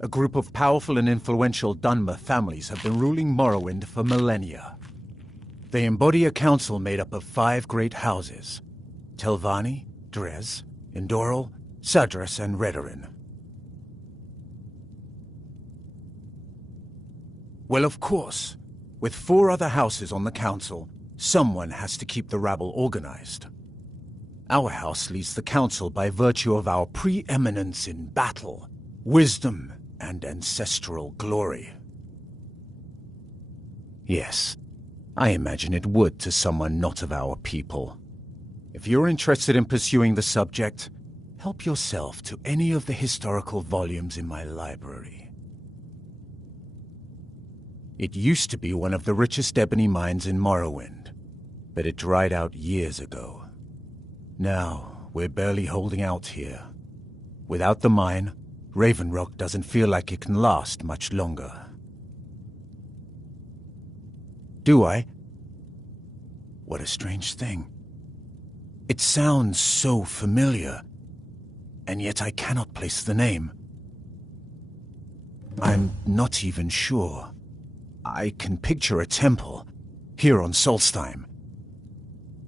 A group of powerful and influential Dunmer families have been ruling Morrowind for millennia. They embody a council made up of 5 great houses: Telvanni, Drez, Indoril, Sadras, and Redorin. Well, of course, with 4 other houses on the council, someone has to keep the rabble organized. Our house leads the council by virtue of our preeminence in battle, wisdom, and ancestral glory. Yes, I imagine it would to someone not of our people. If you're interested in pursuing the subject, help yourself to any of the historical volumes in my library. It used to be one of the richest ebony mines in Morrowind, but it dried out years ago. Now, we're barely holding out here. Without the mine, Raven Rock doesn't feel like it can last much longer. Do I? What a strange thing. It sounds so familiar, and yet I cannot place the name. I'm not even sure. I can picture a temple, here on Solstheim.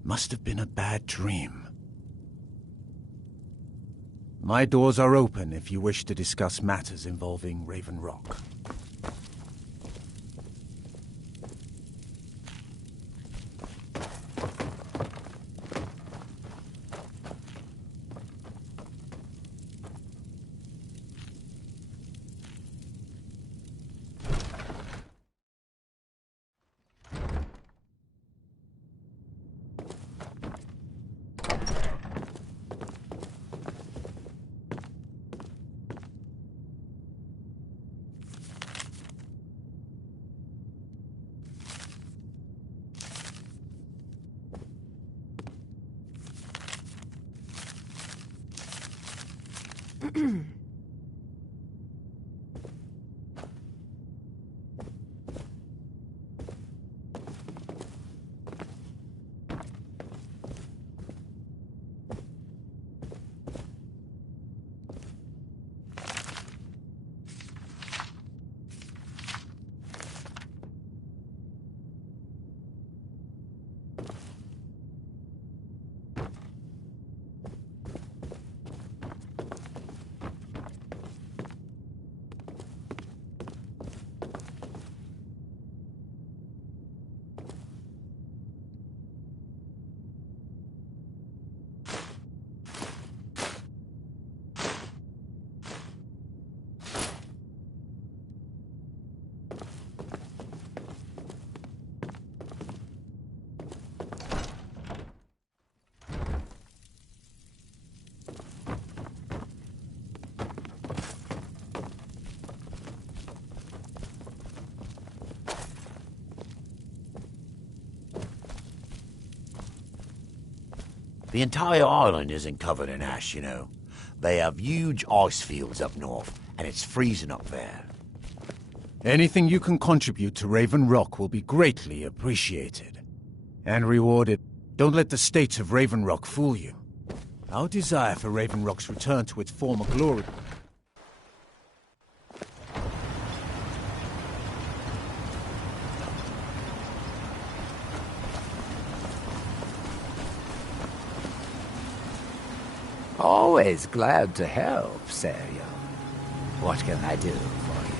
Must have been a bad dream. My doors are open if you wish to discuss matters involving Raven Rock. The entire island isn't covered in ash, you know. They have huge ice fields up north, and it's freezing up there. Anything you can contribute to Raven Rock will be greatly appreciated. And rewarded. Don't let the states of Raven Rock fool you. Our desire for Raven Rock's return to its former glory... Always glad to help, Seryo. What can I do for you?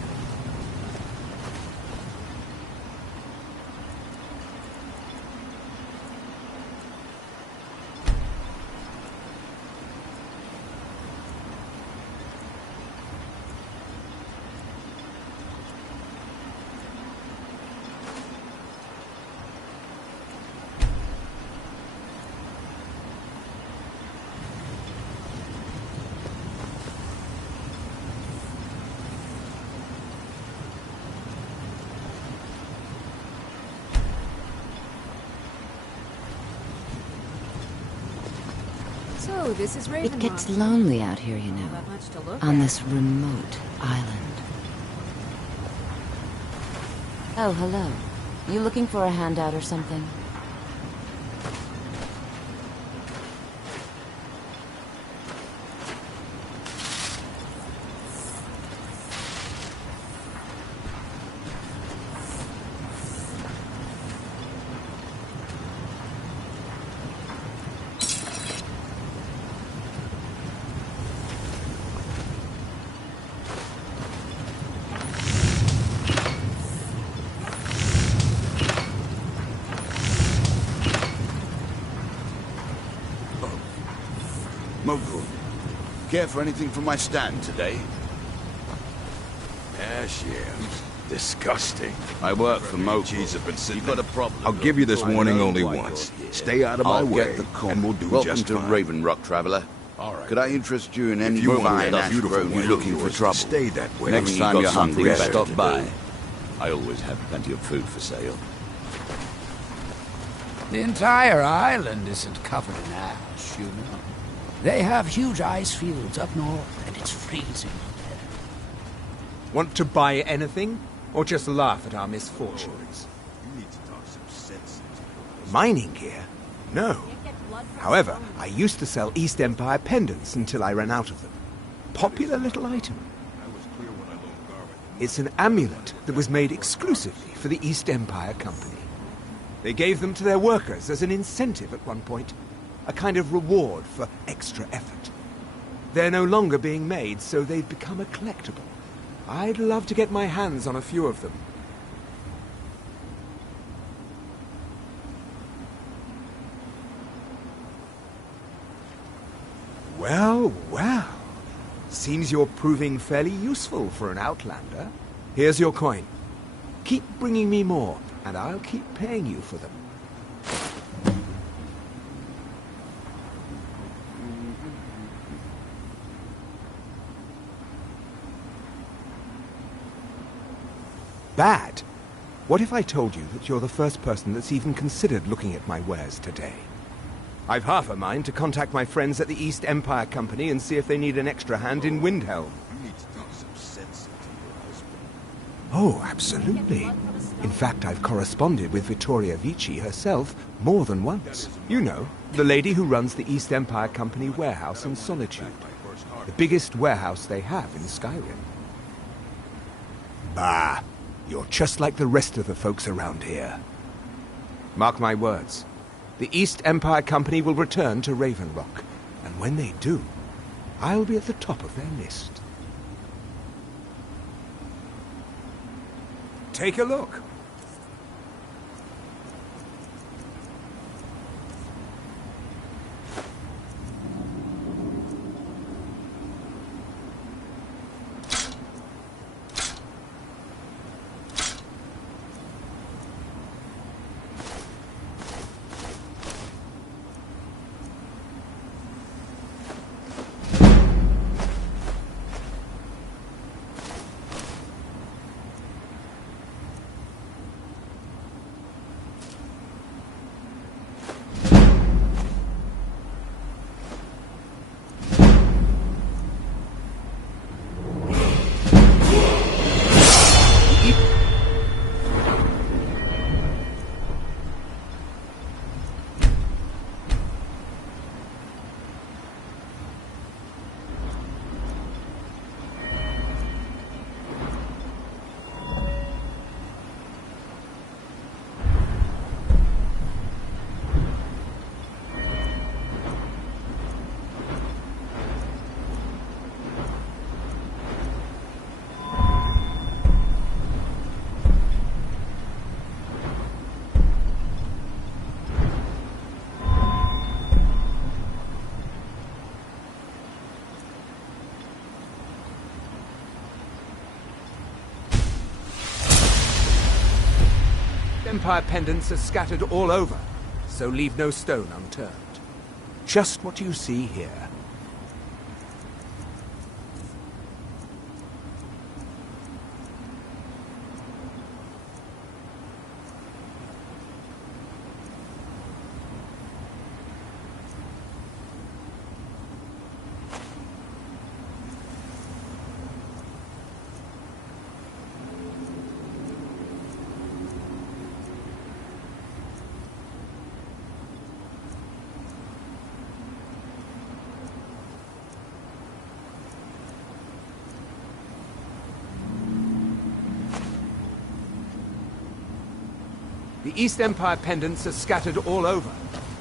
So, this is Raven It gets Rock. lonely out here, you know. Not much to look On at. this remote island. Oh, hello. You looking for a handout or something? Mogul, care for anything from my stand today? Cashiers. Disgusting. I work for Mogul. You've got a problem. I'll give you this warning only once. Stay out of my way, and we'll do Welcome just to fine. Raven Rock, traveler. Could I interest you in any fine ash grown you're looking for trouble. Stay that way. Next When time got you're something hungry, better stop to by. do. I always have plenty of food for sale. The entire island isn't covered in ash, you know. They have huge ice fields up north, and it's freezing up there. Want to buy anything, or just laugh at our misfortunes? Mining gear? No. However, I used to sell East Empire pendants until I ran out of them. Popular little item. It's an amulet that was made exclusively for the East Empire Company. They gave them to their workers as an incentive at one point, a kind of reward for extra effort. They're no longer being made, so they've become a collectible. I'd love to get my hands on a few of them. Well, well. Seems you're proving fairly useful for an Outlander. Here's your coin. Keep bringing me more, and I'll keep paying you for them. Bad? What if I told you that you're the first person that's even considered looking at my wares today? I've half a mind to contact my friends at the East Empire Company and see if they need an extra hand in Windhelm. Oh, absolutely. In fact, I've corresponded with Vittoria Vici herself more than once. You know, the lady who runs the East Empire Company warehouse in Solitude. The biggest warehouse they have in Skyrim. Bah, you're just like the rest of the folks around here. Mark my words. The East Empire Company will return to Raven Rock, and when they do, I'll be at the top of their list. Take a look. Empire pendants are scattered all over, so leave no stone unturned. Just what you see here. The East Empire pendants are scattered all over.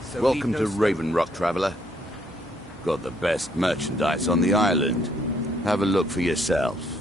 So Welcome leave no to stone. Raven Rock, traveler. Got the best merchandise on the island. Have a look for yourself.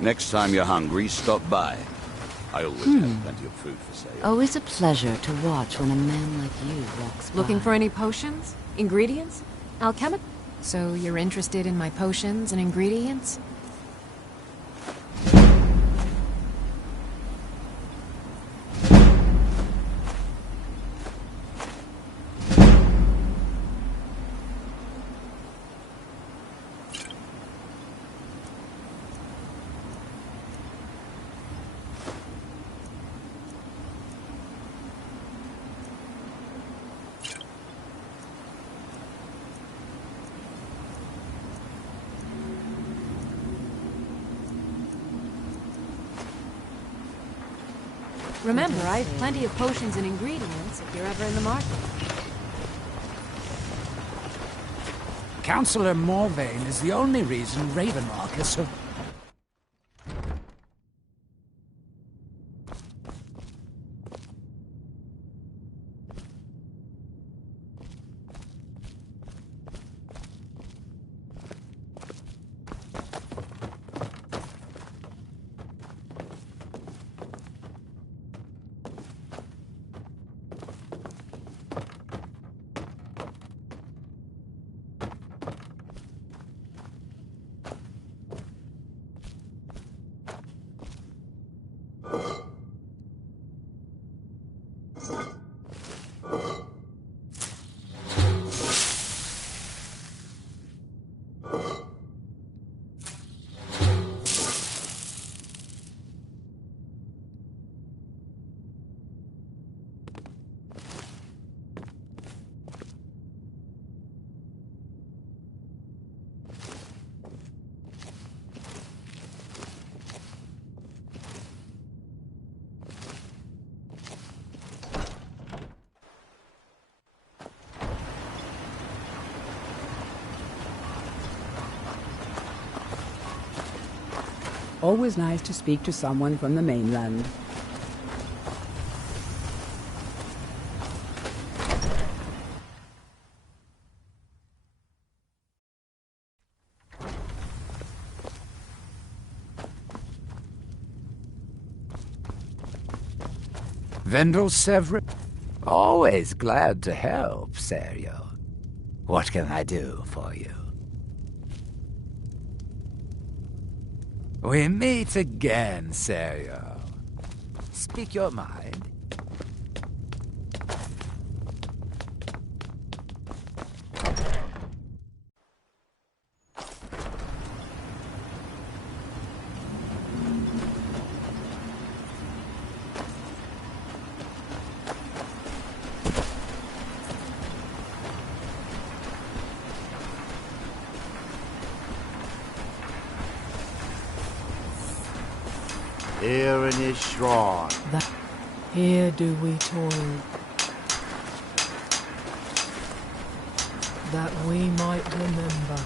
Next time you're hungry, stop by. I always have plenty of food for sale. Always a pleasure to watch when a man like you walks by. Looking for any potions? Ingredients? Alchemic? So you're interested in my potions and ingredients? Remember, I have plenty of potions and ingredients if you're ever in the market. Councillor Morvain is the only reason Raven Rock is so... Always nice to speak to someone from the mainland. Vendel Severin? Always glad to help, Serio. What can I do for you? We meet again, Serio. Speak your mind. Here in his shrine. Here do we toil, that we might remember.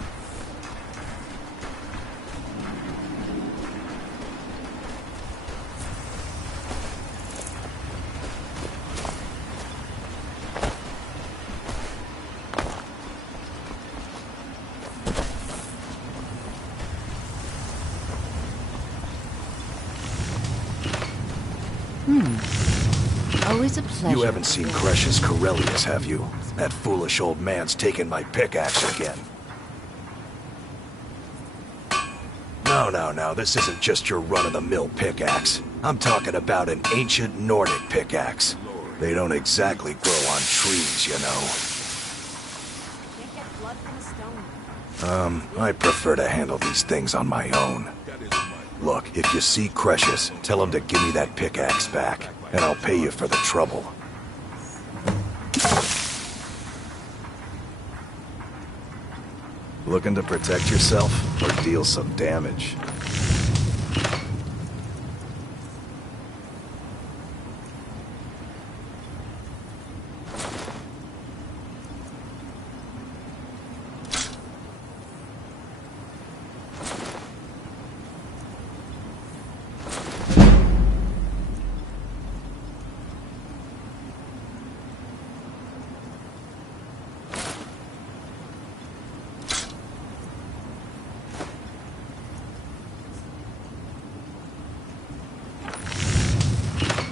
Always a pleasure. You haven't seen Cretius Corellius, have you? That foolish old man's taken my pickaxe again. No, this isn't just your run-of-the-mill pickaxe. I'm talking about an ancient Nordic pickaxe. They don't exactly grow on trees, you know. I prefer to handle these things on my own. Look, if you see Cretius, tell him to give me that pickaxe back, and I'll pay you for the trouble. Looking to protect yourself, or deal some damage?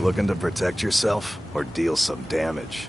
Looking to protect yourself, or deal some damage?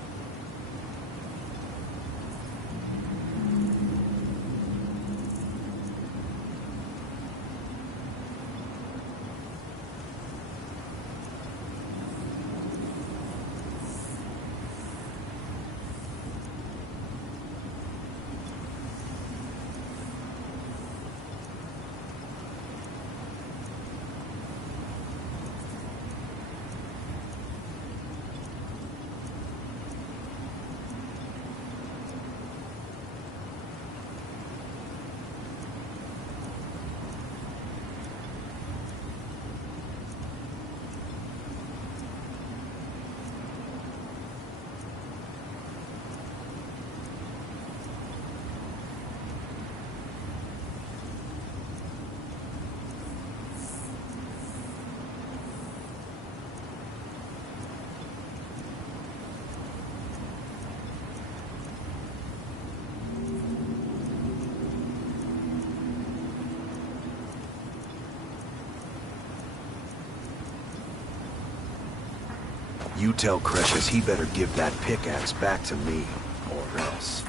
You tell Cretius he better give that pickaxe back to me, or else.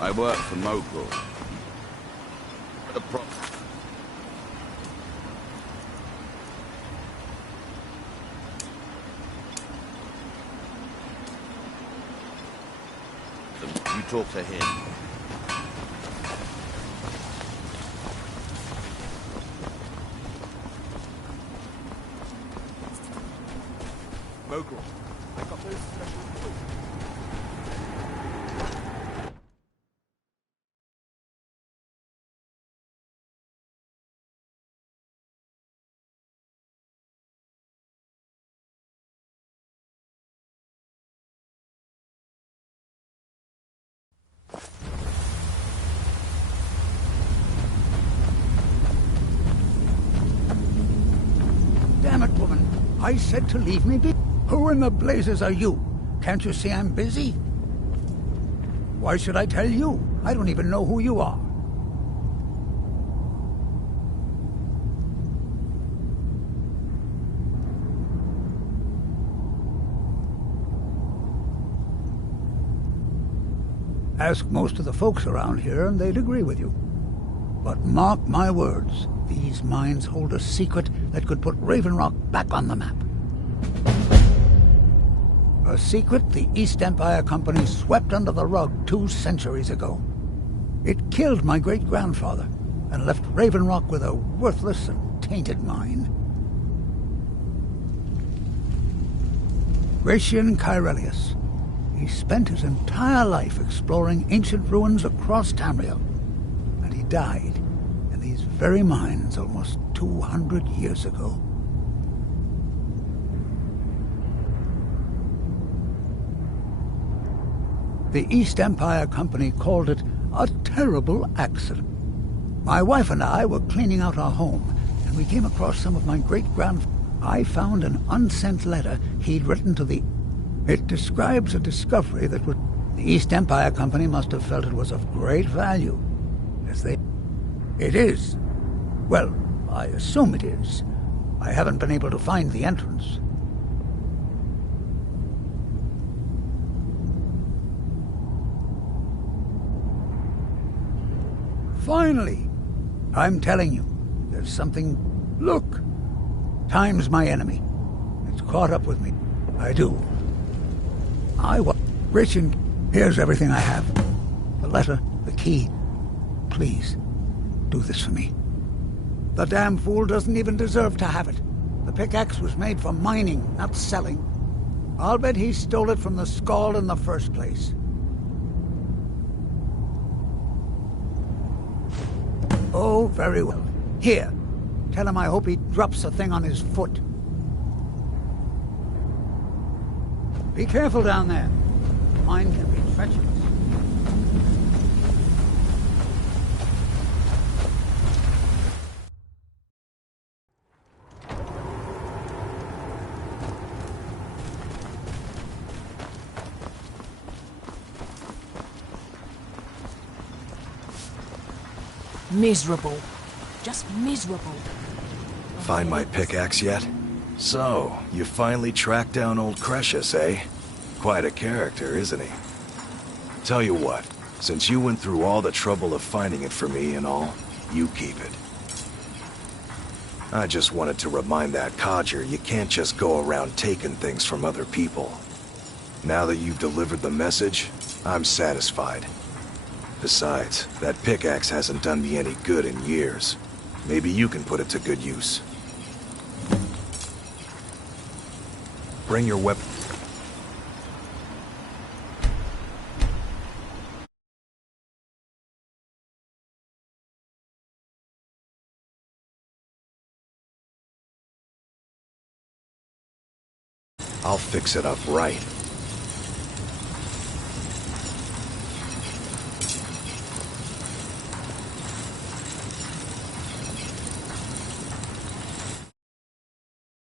I work for Mogul. You talk to him. Mogul, I got those special tools. Damn it, woman. I said to leave me be. Who in the blazes are you? Can't you see I'm busy? Why should I tell you? I don't even know who you are. Ask most of the folks around here and they'd agree with you. But mark my words, these mines hold a secret that could put Raven Rock back on the map. A secret the East Empire Company swept under the rug 2 centuries ago. It killed my great-grandfather and left Raven Rock with a worthless and tainted mine. Gratian Cairelius. He spent his entire life exploring ancient ruins across Tamriel, and he died in these very mines almost 200 years ago. The East Empire Company called it a terrible accident. My wife and I were cleaning out our home, and we came across some of my great-grandfather. I found an unsent letter he'd written to the... It describes a discovery that would... The East Empire Company must have felt it was of great value, as they... It is. Well, I assume it is. I haven't been able to find the entrance. Finally! I'm telling you, there's something... Look! Time's my enemy. It's caught up with me. I do. I was rich and... Here's everything I have. The letter, the key. Please, do this for me. The damn fool doesn't even deserve to have it. The pickaxe was made for mining, not selling. I'll bet he stole it from the Skald in the first place. Oh, very well. Here, tell him I hope he drops the thing on his foot. Be careful down there. Mine can be treacherous. Miserable. Just miserable. Find my pickaxe yet? So, you finally tracked down old Cretius, eh? Quite a character, isn't he? Tell you what, since you went through all the trouble of finding it for me and all, you keep it. I just wanted to remind that codger you can't just go around taking things from other people. Now that you've delivered the message, I'm satisfied. Besides, that pickaxe hasn't done me any good in years. Maybe you can put it to good use. Bring your weapon. I'll fix it up right.